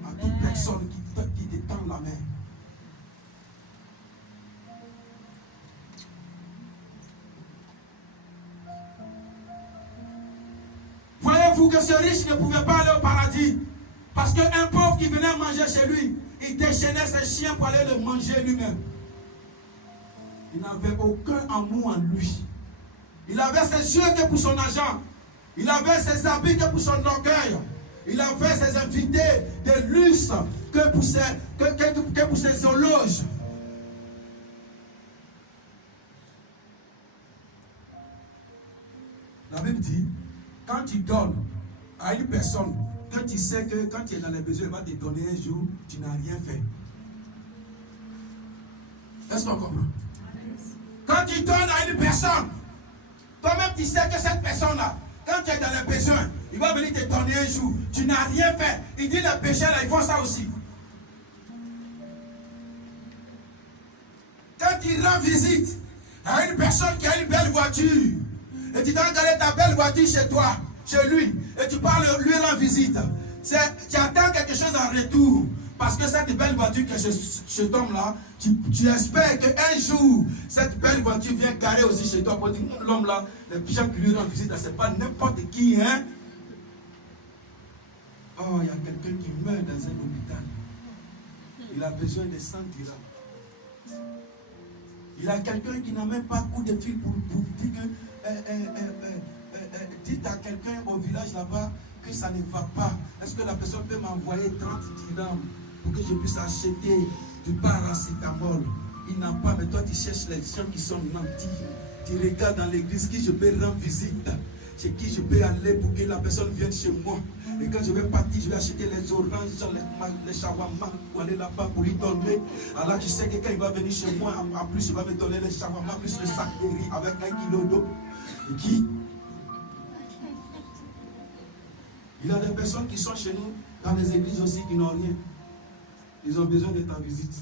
à toute personne qui te tend la main. Voyez-vous que ce riche ne pouvait pas aller au paradis parce qu'un pauvre qui venait manger chez lui, il déchaînait ses chiens pour aller le manger lui-même. Il n'avait aucun amour en lui. Il avait ses yeux que pour son argent. Il avait ses habits que pour son orgueil. Il avait ses invités de luxe que pour ses éloges. La Bible dit, quand tu donnes à une personne, quand tu sais que quand tu es dans les besoins, il va te donner un jour, tu n'as rien fait. Est-ce qu'on comprend? Quand tu donnes à une personne, toi-même tu sais que cette personne-là, quand tu es dans les besoins, il va venir te donner un jour. Tu n'as rien fait. Il dit les pécheurs, là, ils font ça aussi. Quand il rend visite à une personne qui a une belle voiture, et tu dois regarder ta belle voiture chez toi, chez lui, et tu parles, lui rend visite, tu attends quelque chose en retour. Parce que cette belle voiture que cet homme-là, tu espères qu'un jour, cette belle voiture vient garer aussi chez toi. Pour dire, l'homme-là, les gens qui lui rendent visite, ce n'est pas n'importe qui, hein. Oh, il y a quelqu'un qui meurt dans un hôpital. Il a besoin de 100 dirhams. Il y a quelqu'un qui n'a même pas de coup de fil pour dire que dites à quelqu'un au village là-bas que ça ne va pas. Est-ce que la personne peut m'envoyer 30 dirhams pour que je puisse acheter du paracétamol? Il n'a pas, mais toi tu cherches les gens qui sont nantis. Tu regardes dans l'église qui je peux rendre visite, chez qui je peux aller pour que la personne vienne chez moi. Et quand je vais partir, je vais acheter les oranges, les shawarma, pour aller là-bas pour lui donner. Alors tu sais que quand il va venir chez moi, en plus il va me donner les shawarma, plus le sac de riz avec 1 kilo d'eau. Et qui? Il y a des personnes qui sont chez nous, dans les églises aussi, qui n'ont rien. Ils ont besoin de ta visite.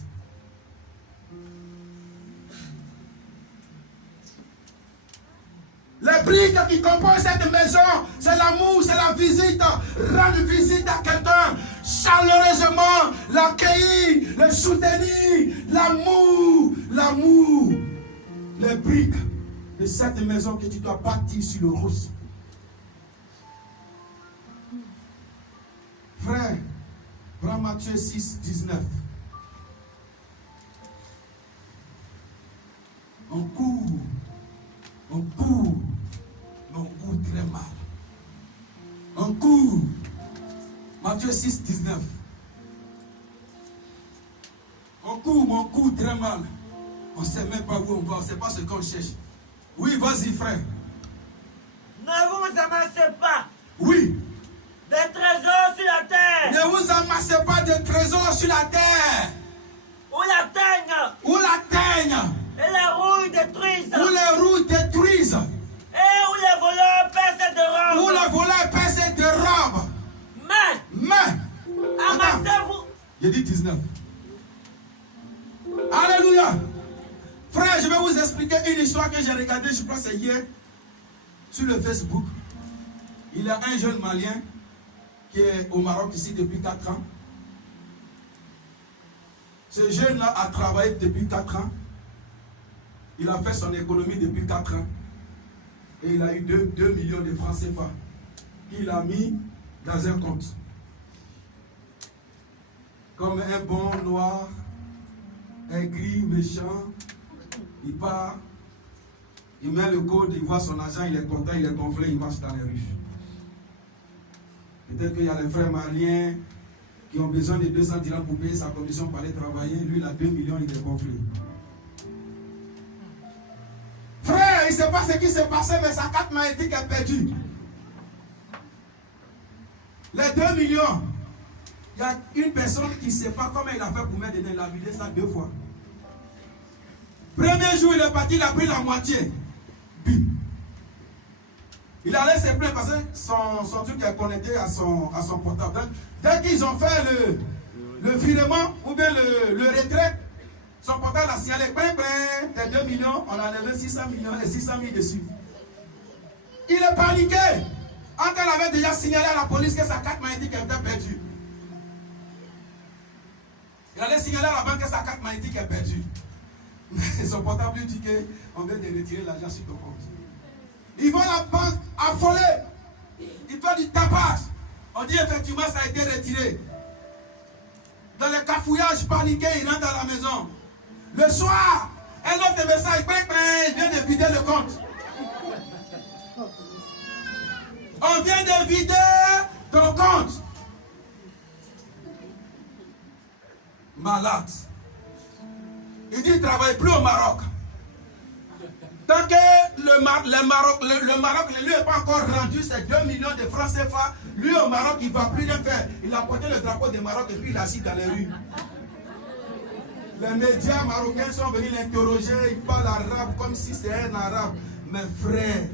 Les briques qui composent cette maison, c'est l'amour, c'est la visite. Rendre visite à quelqu'un, chaleureusement, l'accueillir, le soutenir, l'amour, l'amour. Les briques de cette maison que tu dois bâtir sur le rose. Frère, prends Matthieu 6, 19. On court, mais on court très mal. On court. Matthieu 6, 19. On court, mais on court très mal. On ne sait même pas où on va, on ne sait pas ce qu'on cherche. Oui, vas-y, frère. Ne vous amassez pas. Oui. Des trésors sur la terre. Ne vous amassez pas de trésors sur la terre. Où la teigne. Où la teigne. Et la rouille détruisent. Où les roues détruisent. Et où les voleurs percent de robes. Où les voleurs percent de robes. Mais. Amassez-vous. J'ai dit 19. Alléluia. Frère, je vais vous expliquer une histoire que j'ai regardée, je crois que c'est hier, sur le Facebook. Il y a un jeune Malien qui est au Maroc ici depuis 4 ans. Ce jeune-là a travaillé depuis 4 ans. Il a fait son économie depuis 4 ans. Et il a eu 2 millions de francs CFA qu'il a mis dans un compte. Comme un bon noir, aigri, méchant, il part, il met le code, il voit son argent, il est content, il est gonflé, il marche dans les rues. Peut-être qu'il y a les frères maliens qui ont besoin de 200 dirhams pour payer sa commission pour aller travailler. Lui, il a 2 millions, il est gonflé. Frère, il ne sait pas ce qui s'est passé, mais sa carte magnétique est perdue. Les 2 millions, il y a une personne qui ne sait pas comment il a fait pour mettre dedans. Il a vidé ça 2 fois. Premier jour, il est parti, il a pris la moitié. Bim. Il allait se plaindre parce que son truc est connecté à son portable. Donc, dès qu'ils ont fait le virement ou bien le retrait, son portable a signalé, t'es 2 millions, on a enlevé 600 millions et 600 000 dessus. Il est paniqué. Quand il avait déjà signalé à la police que sa carte magnétique était perdue. Il allait signaler à la banque que sa carte magnétique est perdue. Son portable lui dit qu'on vient de retirer l'argent sur ton compte. Ils vont à la banque affolés. Ils font du tapage. On dit effectivement ça a été retiré. Dans le cafouillage paniqué, il rentre dans la maison. Le soir, un autre message, il vient de vider le compte. On vient de vider ton compte. Malade. Il dit qu'il ne travaille plus au Maroc. Tant que le Maroc ne lui est pas encore rendu ses 2 millions de francs CFA, lui au Maroc, il ne va plus rien faire. Il a porté le drapeau du Maroc et puis il a assis dans les rues. Les médias marocains sont venus l'interroger, il parle arabe comme si c'était un arabe. Mes frères,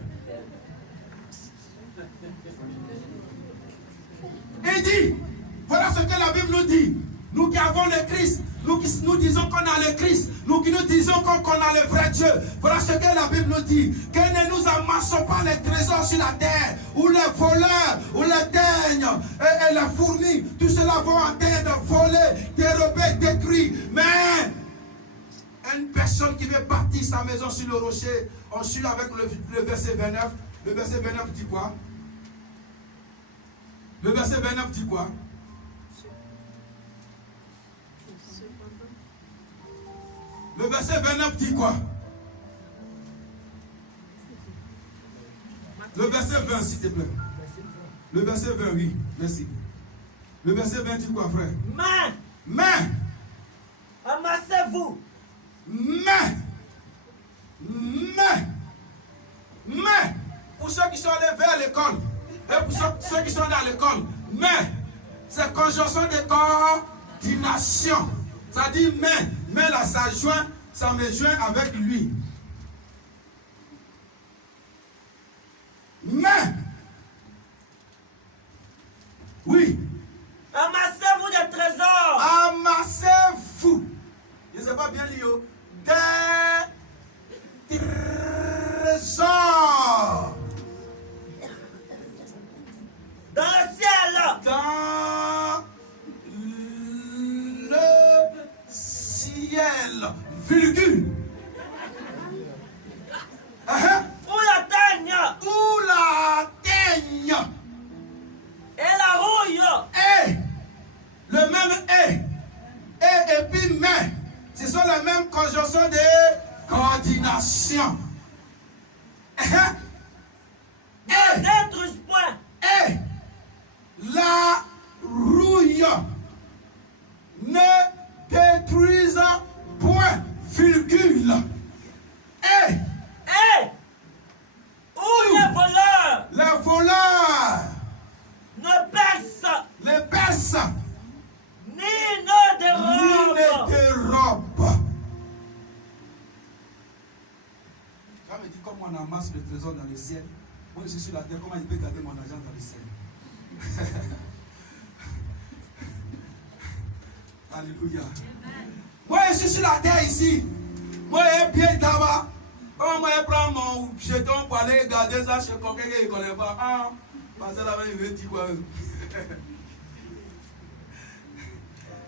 dit, voilà ce que la Bible nous dit. Nous qui avons le Christ, nous qui nous disons qu'on a le Christ, nous qui nous disons qu'on a le vrai Dieu. Voilà ce que la Bible nous dit. Que ne nous amassons pas les trésors sur la terre, où les voleurs, où les daignes et les fourmis, tout cela vont atteindre, voler, dérober, détruire. Mais une personne qui veut bâtir sa maison sur le rocher, on suit avec le verset 29. Le verset 29 dit quoi? Le verset 29 dit quoi? Le verset 29 dit quoi? Le verset 20, s'il te plaît. Le verset 20, oui, merci. Le verset 20 dit quoi, frère? Mais, amassez-vous. Mais, pour ceux qui sont allés vers l'école, et pour ceux qui sont dans l'école, mais, c'est conjonction de coordination. Ça dit mais là, ça me joint avec lui. Mais, oui. Amassez-vous des trésors. Amassez-vous. Je ne sais pas bien lire. Des trésors. Dans le ciel. Dans le ciel. Virgule. Où la teigne. Où la teigne. Et la rouille. Et. Le même et puis mais. Ce sont les mêmes conjonctions de coordination. Ne détruisent point. Et la rouille ne détruise point, virgule. Et où les voleurs ne percent, les percent, ni ne dérobent. Quand me dit comme on amasse le trésor dans le ciel, moi je suis sur la terre, comment il peut garder mon argent dans le ciel? Alléluia. Moi je suis sur la terre ici. Moi je suis bien là-bas. Moi je prends mon jeton pour aller garder ça chez quelqu'un qui ne connaît pas. Ah, parce que là-bas il veut dire quoi?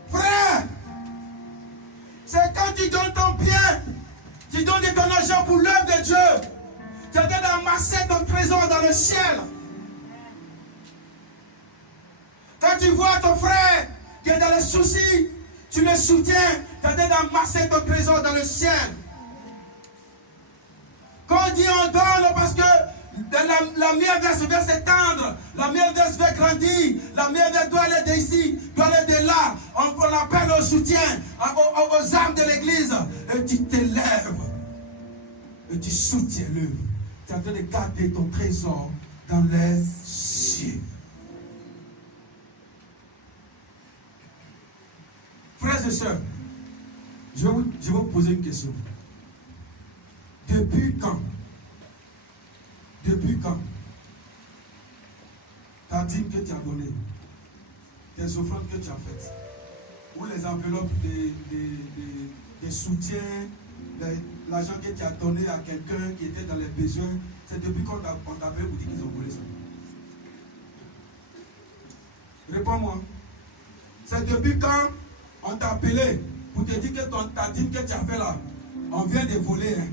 Frère, c'est quand tu donnes ton bien, tu donnes ton argent pour l'œuvre de Dieu. Tu as d'amasser ton trésor dans le ciel. Quand tu vois ton frère qui est dans les soucis, tu le soutiens, tu as d'amasser ton trésor dans le ciel. Quand on dit on donne parce que la mierverse veut s'étendre, la mierverse veut grandir, la mierverse doit aller d'ici, doit aller de là. On appelle au soutien, aux âmes de l'église. Et tu t'élèves et tu soutiens-le. Tu es en train de garder ton trésor dans les cieux. Frères et sœurs, je vais vous poser une question. Depuis quand ta dîme que tu as donnée, tes offrandes que tu as faites, ou les enveloppes des soutiens, l'argent que tu as donné à quelqu'un qui était dans les besoins, c'est depuis quand on t'a appelé pour dire qu'ils ont volé ça? Réponds-moi. C'est depuis quand on t'a appelé pour te dire que ta dîme que tu as fait là, on vient de voler. Hein?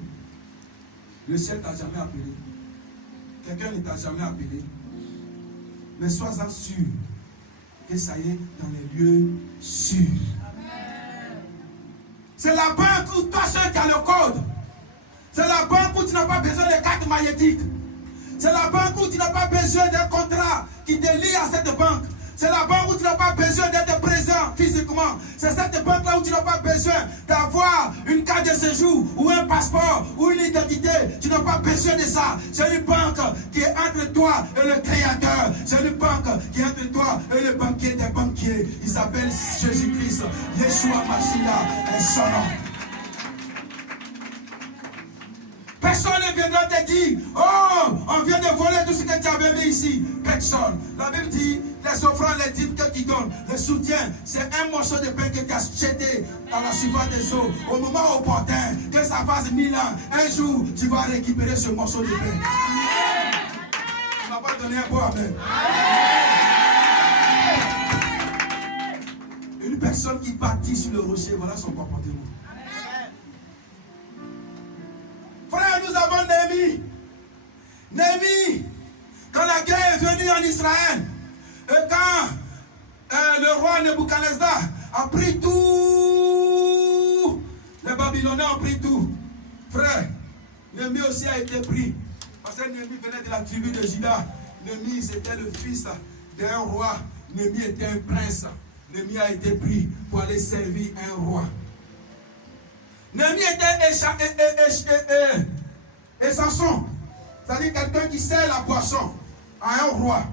Le ciel ne t'a jamais appelé. Quelqu'un ne t'a jamais appelé. Mais sois-en sûr que ça y est dans les lieux sûrs. C'est la banque où toi seul tu as le code. C'est la banque où tu n'as pas besoin de carte magnétique. C'est la banque où tu n'as pas besoin d'un contrat qui te lie à cette banque. C'est la banque où tu n'as pas besoin d'être présent physiquement. C'est cette banque-là où tu n'as pas besoin d'avoir une carte de séjour ou un passeport ou une identité. Tu n'as pas besoin de ça. C'est une banque qui est entre toi et le Créateur. C'est une banque qui est entre toi et le banquier des banquiers. Il s'appelle Jésus-Christ. Yeshua Mashiach est son nom. Personne ne viendra te dire, oh, on vient de voler tout ce que tu avais mis ici. Personne. La Bible dit, les offrandes, les dîmes que tu donnes, le soutien, c'est un morceau de pain que tu as jeté à la surface des eaux. Au moment opportun, que ça fasse 1000 ans, un jour, tu vas récupérer ce morceau de pain. Tu ne m'as pas donné un bon amen. Une personne qui bâtit sur le rocher, voilà son comportement. Frère, nous avons Néhémie. Néhémie, quand la guerre est venue en Israël, et quand le roi Nebuchadnezzar a pris tout, les Babyloniens ont pris tout. Frère, Néhémie aussi a été pris. Parce que Néhémie venait de la tribu de Juda. Néhémie, c'était le fils d'un roi. Néhémie était un prince. Néhémie a été pris pour aller servir un roi. Néhémie était Samson, c'est-à-dire quelqu'un qui sert la boisson à un roi.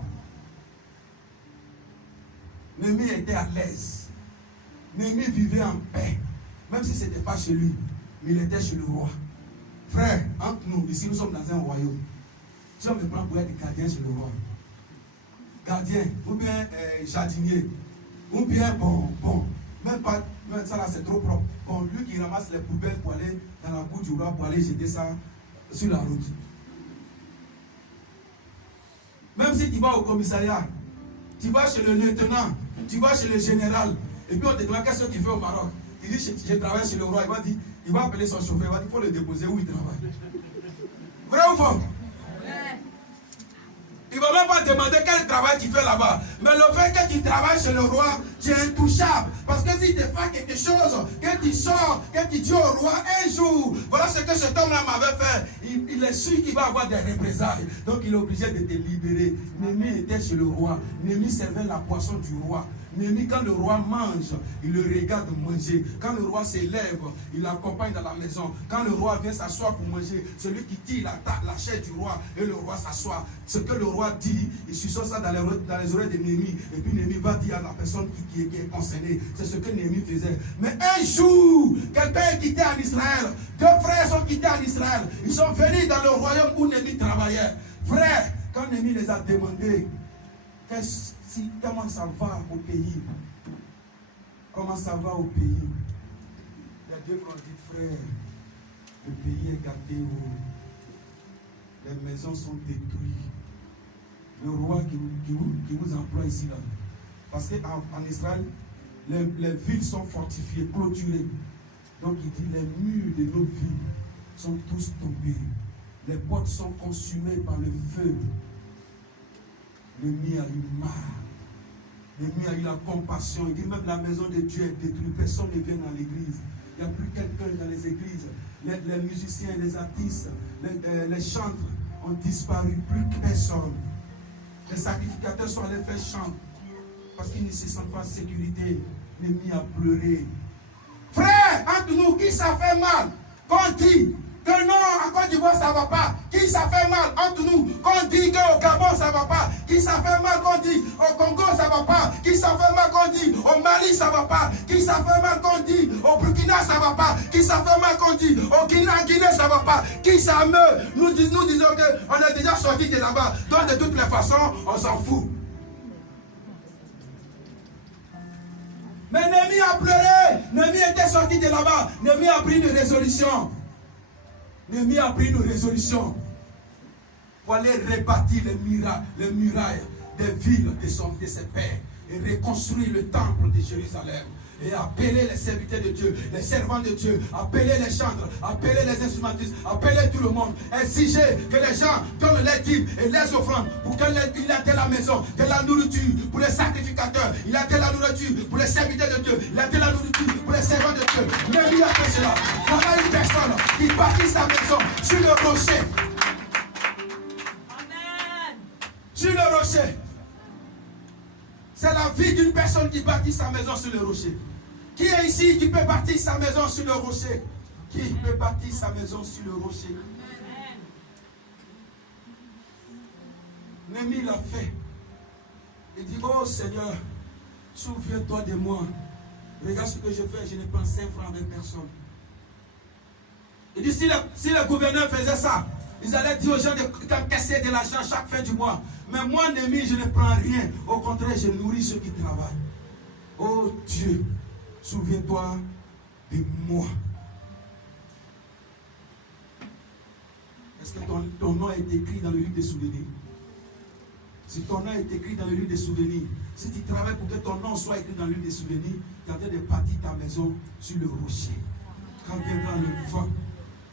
Néhémie était à l'aise. Néhémie vivait en paix, même si ce n'était pas chez lui, mais il était chez le roi. Frère, entre nous, ici nous sommes dans un royaume. Si on me prend pour être gardien chez le roi, gardien, ou bien jardinier, ou bien bon, même pas, ça là c'est trop propre. Bon, lui qui ramasse les poubelles pour aller dans la cour du roi, pour aller jeter ça sur la route. Même si tu vas au commissariat, tu vas chez le lieutenant, tu vas chez le général, et puis on te demande qu'est-ce que tu fais au Maroc. Tu dis je travaille chez le roi, il va appeler son chauffeur, il va dire il faut le déposer où il travaille. Vrai ou faux? Il ne va même pas demander quel travail tu fais là-bas. Mais le fait que tu travailles chez le roi, tu es intouchable. Parce que si tu fais quelque chose, que tu sors, que tu dis au roi un jour, voilà ce que cet homme-là m'avait fait. Il est sûr qu'il va avoir des représailles. Donc il est obligé de te libérer. Néhémie était chez le roi. Néhémie servait la poisson du roi. Néhémie, quand le roi mange, il le regarde manger. Quand le roi s'élève, il l'accompagne dans la maison. Quand le roi vient s'asseoir pour manger, celui qui tire la chaise du roi et le roi s'assoit. Ce que le roi dit, il suçoit ça dans les oreilles de Néhémie. Et puis Néhémie va dire à la personne qui est concernée. C'est ce que Néhémie faisait. Mais un jour, quelqu'un est quitté en Israël. Deux frères sont quittés en Israël. Ils sont venus dans le royaume où Néhémie travaillait. Frère, quand Néhémie les a demandé, comment ça va au pays? Comment ça va au pays? Il y a deux qui ont dit, frère, le pays est gâté, les maisons sont détruites. Le roi qui vous emploie ici, là. Parce qu'en Israël, les villes sont fortifiées, clôturées. Donc il dit, les murs de nos villes sont tous tombés. Les portes sont consumées par le feu. Néhémie a eu marre. Néhémie a eu la compassion. Il dit même la maison de Dieu est détruite. Personne ne vient dans l'église. Il n'y a plus quelqu'un dans les églises. Les musiciens, les artistes, les chantres ont disparu. Plus personne. Les sacrificateurs sont allés faire chant. Parce qu'ils ne se sentent pas en sécurité. Néhémie a pleuré. Frère, entre nous, qui ça fait mal? Qu'on dit que non, en Côte d'Ivoire ça ne va pas. Qui ça fait mal entre nous? Qu'on dit qu'au Gabon ça ne va pas. Qui ça fait mal qu'on dit au Congo ça ne va pas. Qui ça fait mal qu'on dit au Mali ça ne va pas. Qui ça fait mal qu'on dit au Burkina ça ne va pas. Qui ça fait mal qu'on dit au Guinée ça ne va pas. Qui ça meurt? Nous disons qu'on est déjà sorti de là-bas. Donc de toutes les façons, on s'en fout. Mais Néhémie a pleuré. Néhémie était sorti de là-bas. Néhémie a pris une résolution. Néhémie a pris une résolution pour aller rebâtir les murailles des villes de ses pères et reconstruire le temple de Jérusalem. Et appeler les serviteurs de Dieu, les servants de Dieu, appeler les chantres, appeler les instrumentistes, appeler tout le monde, exiger que les gens donnent les dîmes et les offrandes pour qu'il y ait de la maison, de la nourriture pour les sacrificateurs, il y a de la nourriture pour les serviteurs de Dieu, il y a de la nourriture pour les servants de Dieu. Néhémie a fait cela. Voilà une personne qui bâtit sa maison sur le rocher. Amen. Sur le rocher. C'est la vie d'une personne qui bâtit sa maison sur le rocher. Qui est ici qui peut bâtir sa maison sur le rocher? Qui peut bâtir sa maison sur le rocher? Néhémie l'a fait. Il dit, oh Seigneur, souviens-toi de moi. Regarde ce que je fais, je ne prends 5 francs avec personne. Il dit, si le gouverneur faisait ça, ils allaient dire aux gens d'encaisser de l'argent chaque fin du mois. Mais moi, Némi, je ne prends rien. Au contraire, je nourris ceux qui travaillent. Oh Dieu, souviens-toi de moi. Est-ce que ton nom est écrit dans le livre des souvenirs? Si ton nom est écrit dans le livre des souvenirs, si tu travailles pour que ton nom soit écrit dans le livre des souvenirs, tu as de bâtir ta maison sur le rocher. Quand viendra le vent,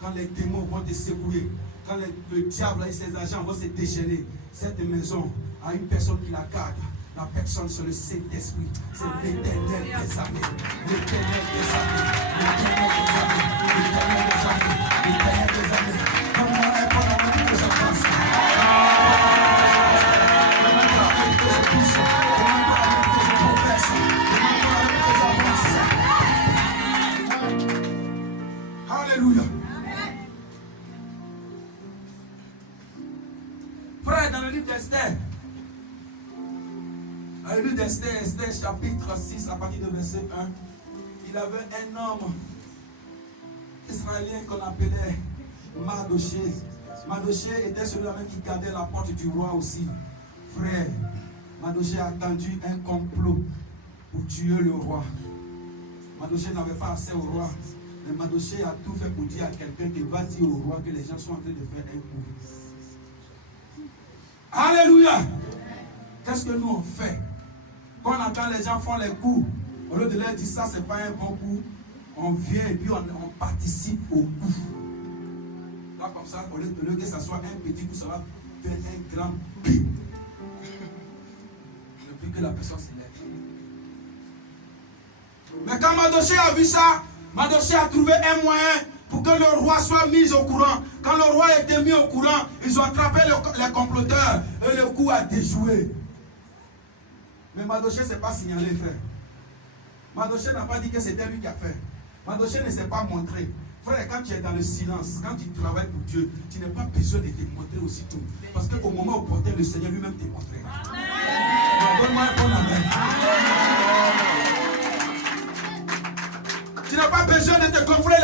quand les démons vont te secouer, quand le diable et ses agents vont se déchaîner, cette maison a une personne qui la garde. La personne, c'est le Saint-Esprit. C'est l'Éternel des armées. L'Éternel des armées. L'Éternel des armées. L'Éternel des armées. L'Éternel des armées. Donne-moi un bon amour que je pense. Donne-moi un amour que je pousse. Donne-moi un amour que je progresse. Donne-moi un amour que j'avance. Alléluia. Frère, dans le livre d'Esther, dans le livre d'Esther, Esther chapitre 6, à partir de verset 1, il avait un homme israélien qu'on appelait Mardoché. Mardoché était celui-là même qui gardait la porte du roi aussi. Frère, Mardoché a attendu un complot pour tuer le roi. Mardoché n'avait pas accès au roi. Mais Mardoché a tout fait pour dire à quelqu'un qui va dire au roi que les gens sont en train de faire un coup. Alléluia. Qu'est-ce que nous on fait? Quand on attend les gens font les coups, au lieu de leur dire ça c'est pas un bon coup, on vient et puis on participe au coup. Là comme ça, au lieu que ça soit un petit coup, ça va faire un grand bip. Depuis que la personne se lève. Mais quand Mardoché a vu ça, Mardoché a trouvé un moyen pour que le roi soit mis au courant. Quand le roi était mis au courant, ils ont attrapé les comploteurs et le coup a déjoué. Mais Mardoché ne s'est pas signalé, frère. Mardoché n'a pas dit que c'était lui qui a fait. Mardoché ne s'est pas montré. Frère, quand tu es dans le silence, quand tu travailles pour Dieu, tu n'as pas besoin de te montrer aussitôt. Parce qu'au moment opportun, le Seigneur lui-même te montrera. Donne-moi un bon amen. Tu n'as pas besoin de te gonfler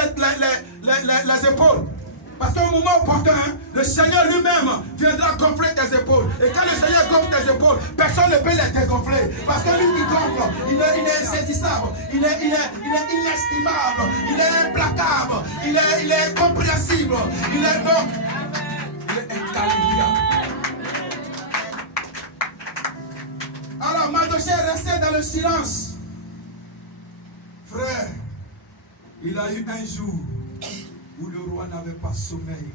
les épaules. Parce qu'au moment opportun, le Seigneur lui-même viendra gonfler tes épaules. Et quand le Seigneur gonfle tes épaules, personne ne peut les dégonfler. Parce que lui qui gonfle, il est insaisissable, il est inestimable, il est implacable, il est incompréhensible, il est inqualifiable. Alors Mardoché est resté dans le silence. Frère, il a eu un jour où le roi n'avait pas sommeil.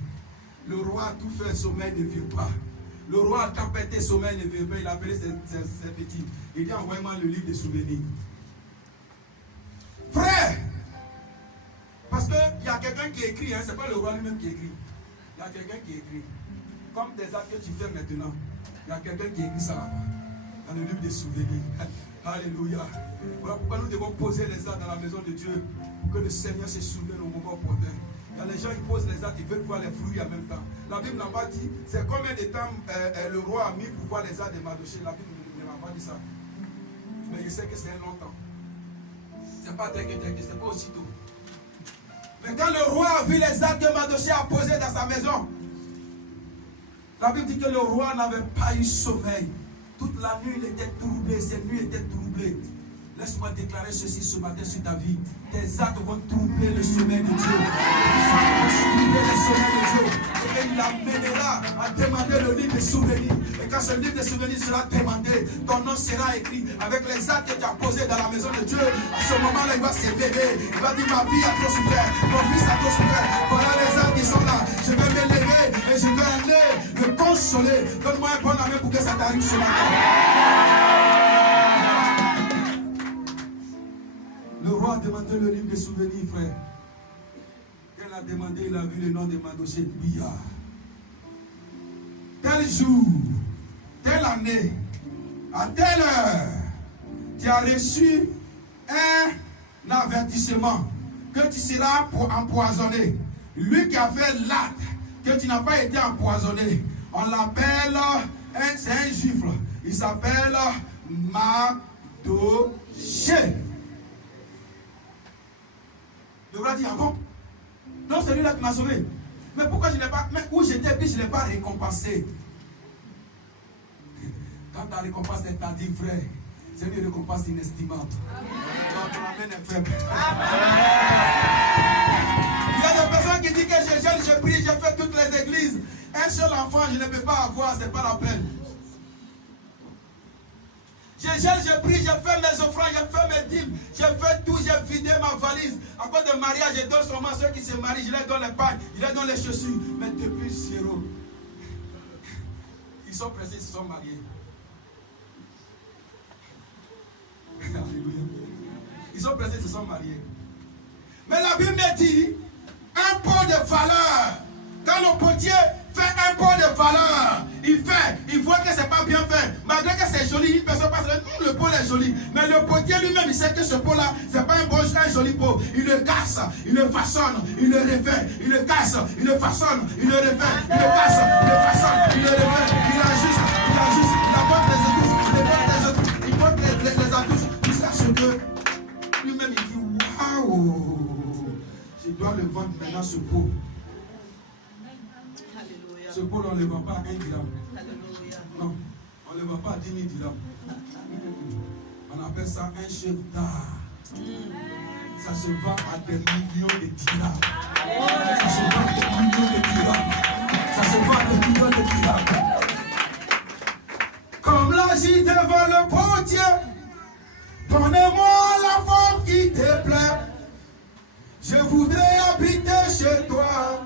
Le roi a tout fait, sommeil ne vient pas. Le roi a tempêté, sommeil ne vient pas. Il a appelé ses petits. Il dit envoyez-moi le livre des souvenirs. Frère, parce qu'il y a quelqu'un qui écrit, hein, ce n'est pas le roi lui-même qui écrit. Il y a quelqu'un qui écrit. Comme des actes que tu fais maintenant. Il y a quelqu'un qui écrit ça là-bas. Dans le livre des souvenirs. Alléluia. Voilà pourquoi nous devons poser les actes dans la maison de Dieu. Pour que le Seigneur se souvienne au moment opportun. Quand les gens ils posent les actes, ils veulent voir les fruits en même temps. La Bible n'a pas dit, c'est combien de temps le roi a mis pour voir les actes de Mardoché. La Bible ne m'a pas dit ça. Mais je sais que c'est un long temps. C'est pas dès que c'est pas aussitôt. Mais quand le roi a vu les actes que Mardoché a posés dans sa maison, la Bible dit que le roi n'avait pas eu sommeil. Toute la nuit, il était troublé, ses nuits étaient troublées. Laisse-moi déclarer ceci ce matin sur ta vie. Tes actes vont troubler le sommeil de Dieu. Ils vont troubler le sommeil de Dieu. Et il l'amènera à demander le livre des souvenirs. Et quand ce livre des souvenirs sera demandé, ton nom sera écrit avec les actes que tu as posés dans la maison de Dieu. À ce moment-là, il va se lever. Il va dire ma vie a trop souffert. Mon fils a trop souffert. Voilà les actes qui sont là. Je vais me lever et je vais aller me consoler. Donne-moi un bon amen pour que ça t'arrive ce matin. Le roi a demandé le livre des souvenirs, frère. Quand il a demandé, il a vu le nom de Mardoché. Billard. Tel jour, telle année, à telle heure, tu as reçu un avertissement que tu seras empoisonné. Lui qui a fait l'acte, que tu n'as pas été empoisonné, on l'appelle, c'est un juif, il s'appelle Mardoché. Le roi dit, ah bon? Non, c'est lui-là qui m'a sauvé. Mais pourquoi je n'ai pas... Mais où j'étais, puis je ne l'ai pas récompensé. Quand ta récompense est tardive, frère, c'est une récompense inestimable. Donc, ton amen est faible. Il y a des personnes qui disent que je gêne, je prie, je fais toutes les églises. Un seul enfant, je ne peux pas avoir, ce n'est pas la peine. Je gêne, je prie, je fais mes offrandes, je fais mes dîmes, je fais tout, j'ai vidé ma valise. À cause de mariage, je donne seulement ceux qui se marient, je leur donne les pagnes, je leur donne les chaussures. Mais depuis 0, ils sont pressés, ils se sont mariés. Alléluia. Ils sont pressés, ils se sont mariés. Mais la Bible me dit, un pot de valeur. Quand le potier fait un pot de valeur, il voit que ce n'est pas bien fait. Malgré que c'est joli, une personne passe, le pot est joli. Mais le potier lui-même, il sait que ce pot-là, ce n'est pas un joli pot. Il le casse, il le façonne, il le refait, il le casse, il le façonne, il le refait, il le casse, il le façonne, il le refait, il ajuste, il apporte les étouches, il porte les attouches, jusqu'à ce que lui-même, il dit, waouh, je dois le vendre maintenant ce pot. Ce pot, on ne le vend pas à 1 dirham. Non, on ne le vend pas à 10 000 dirhams. On appelle ça un chef d'art. Ça se vend à des millions de dirhams. Ça se vend à des millions de dirhams. Ça se vend à des millions de dirhams. Comme l'agit devant le potier, donnez-moi la forme qui te plaît. Je voudrais habiter chez toi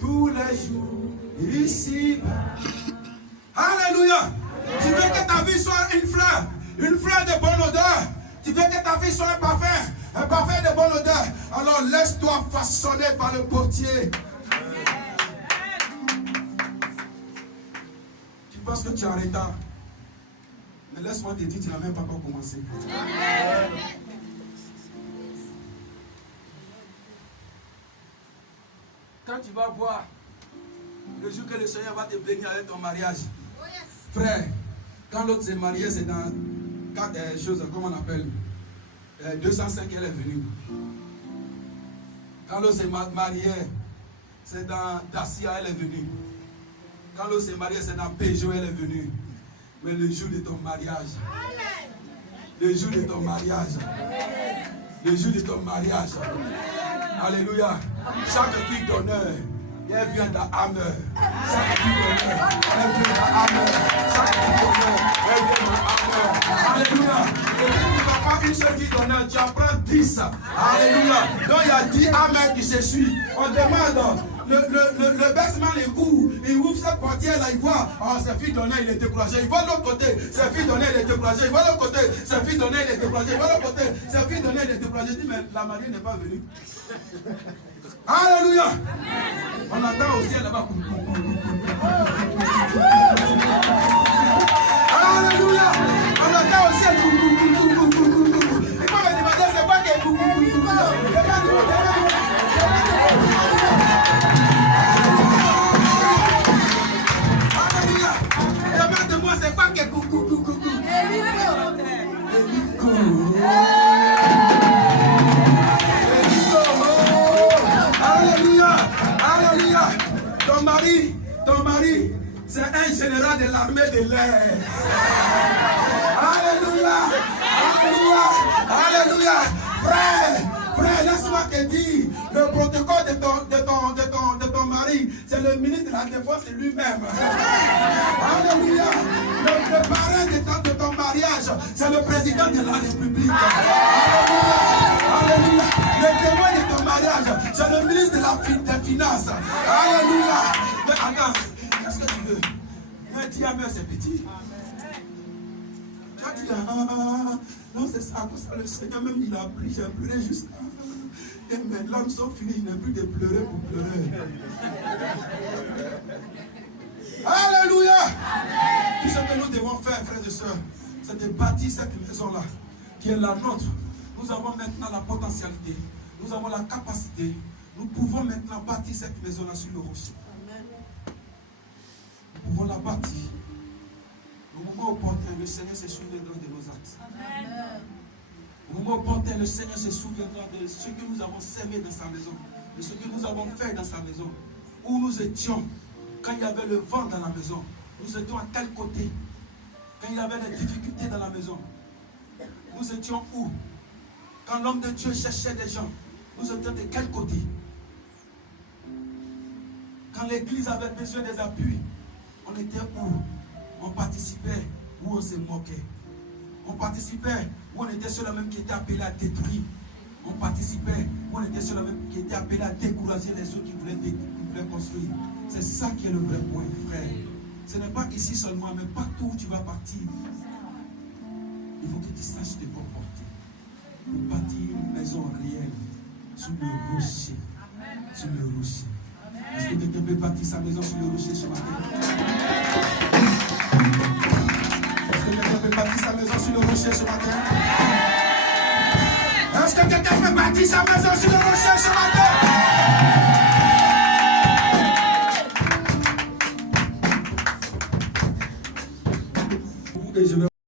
tous les jours. Ici. Alléluia. Tu veux que ta vie soit une fleur de bonne odeur. Tu veux que ta vie soit un parfum de bonne odeur. Alors laisse-toi façonner par le potier. Tu penses que tu es en retard. Mais laisse-moi te dire, tu n'as même pas encore commencé. Quand tu vas voir le jour que le Seigneur va te bénir avec ton mariage. Frère, quand l'autre s'est marié, c'est dans 4 choses, comment on appelle 205, elle est venue. Quand l'autre s'est marié, c'est dans Dacia, elle est venue. Quand l'autre s'est marié, c'est dans Peugeot, elle est venue. Mais le jour de ton mariage, le jour de ton mariage, le jour de ton mariage, alléluia, chaque fille d'honneur, elle vient d'Hammer. Chaque fille d'honneur, elle vient d'Hammer. Chaque fille d'honneur, elle vient d'Hammer. Alléluia. Et puis tu n'as pas une seule fille d'honneur, tu en prends 10. Alléluia. Donc il y a 10 Hammer qui se suivent. On demande, le baissement les coups, il ouvre cette portière-là, il voit, oh, cette fille d'honneur, il est découragé. Il voit de l'autre côté, cette fille d'honneur, il est découragé. Il voit de l'autre côté, cette fille d'honneur, il est découragé. Il voit de l'autre côté, cette fille d'honneur, il est découragé. Il dit, mais la mariée n'est pas venue. Alléluia. On attend au ciel là-bas. Alléluia. On attend au ciel. Il faut me demander, c'est pas que Alléluia. Demande-moi, c'est pas que Alléluia. Ton mari, c'est un général de l'armée de l'air. Alléluia. Alléluia. Frère, laisse-moi te dire, le protocole de ton mari, c'est le ministre de la Défense lui-même. Alléluia. Le parrain de ton mariage, c'est le président de la République. Alléluia. Le témoin de ton mariage, c'est le ministre des Finances. Alléluia. Mais attends, qu'est-ce que tu veux? Un diamant, c'est petit. Tu as dit, non, c'est ça, pour ça, le Seigneur même, il a pris, j'ai pleuré jusqu'à... Et mes larmes sont finies, je n'ai plus de pleurer pour pleurer. Alléluia. Tout ce que nous devons faire, frères et sœurs, c'est de bâtir cette maison-là, qui est la nôtre. Nous avons maintenant la potentialité, nous avons la capacité, nous pouvons maintenant bâtir cette maison-là sur le rocher. Nous pouvons la bâtir. Au moment opportun, le Seigneur se souviendra de nos actes. Au moment opportun, le Seigneur se souviendra de ce que nous avons sémé dans sa maison. de ce que nous avons fait dans sa maison. Où nous étions quand il y avait le vent dans la maison. Nous étions à quel côté? Quand il y avait des difficultés dans la maison. Nous étions où? Quand l'homme de Dieu cherchait des gens, nous étions de quel côté? Quand l'église avait besoin des appuis, on était où? On participait ou on se moquait? On participait ou on était ceux-là même qui étaient appelés à détruire? On participait ou on était ceux-là même qui étaient appelés à décourager les autres qui voulaient construire? C'est ça qui est le vrai point, frère. Ce n'est pas ici seulement, mais partout où tu vas partir. Il faut que tu saches te comporter. Pour bâtir une maison réelle sur le rocher. Sur le rocher. Est-ce que quelqu'un peut bâtir sa maison sur le rocher ce matin? Est-ce que quelqu'un peut bâtir sa maison sur le rocher ce matin? Est-ce que quelqu'un peut bâtir sa maison sur le rocher ce matin?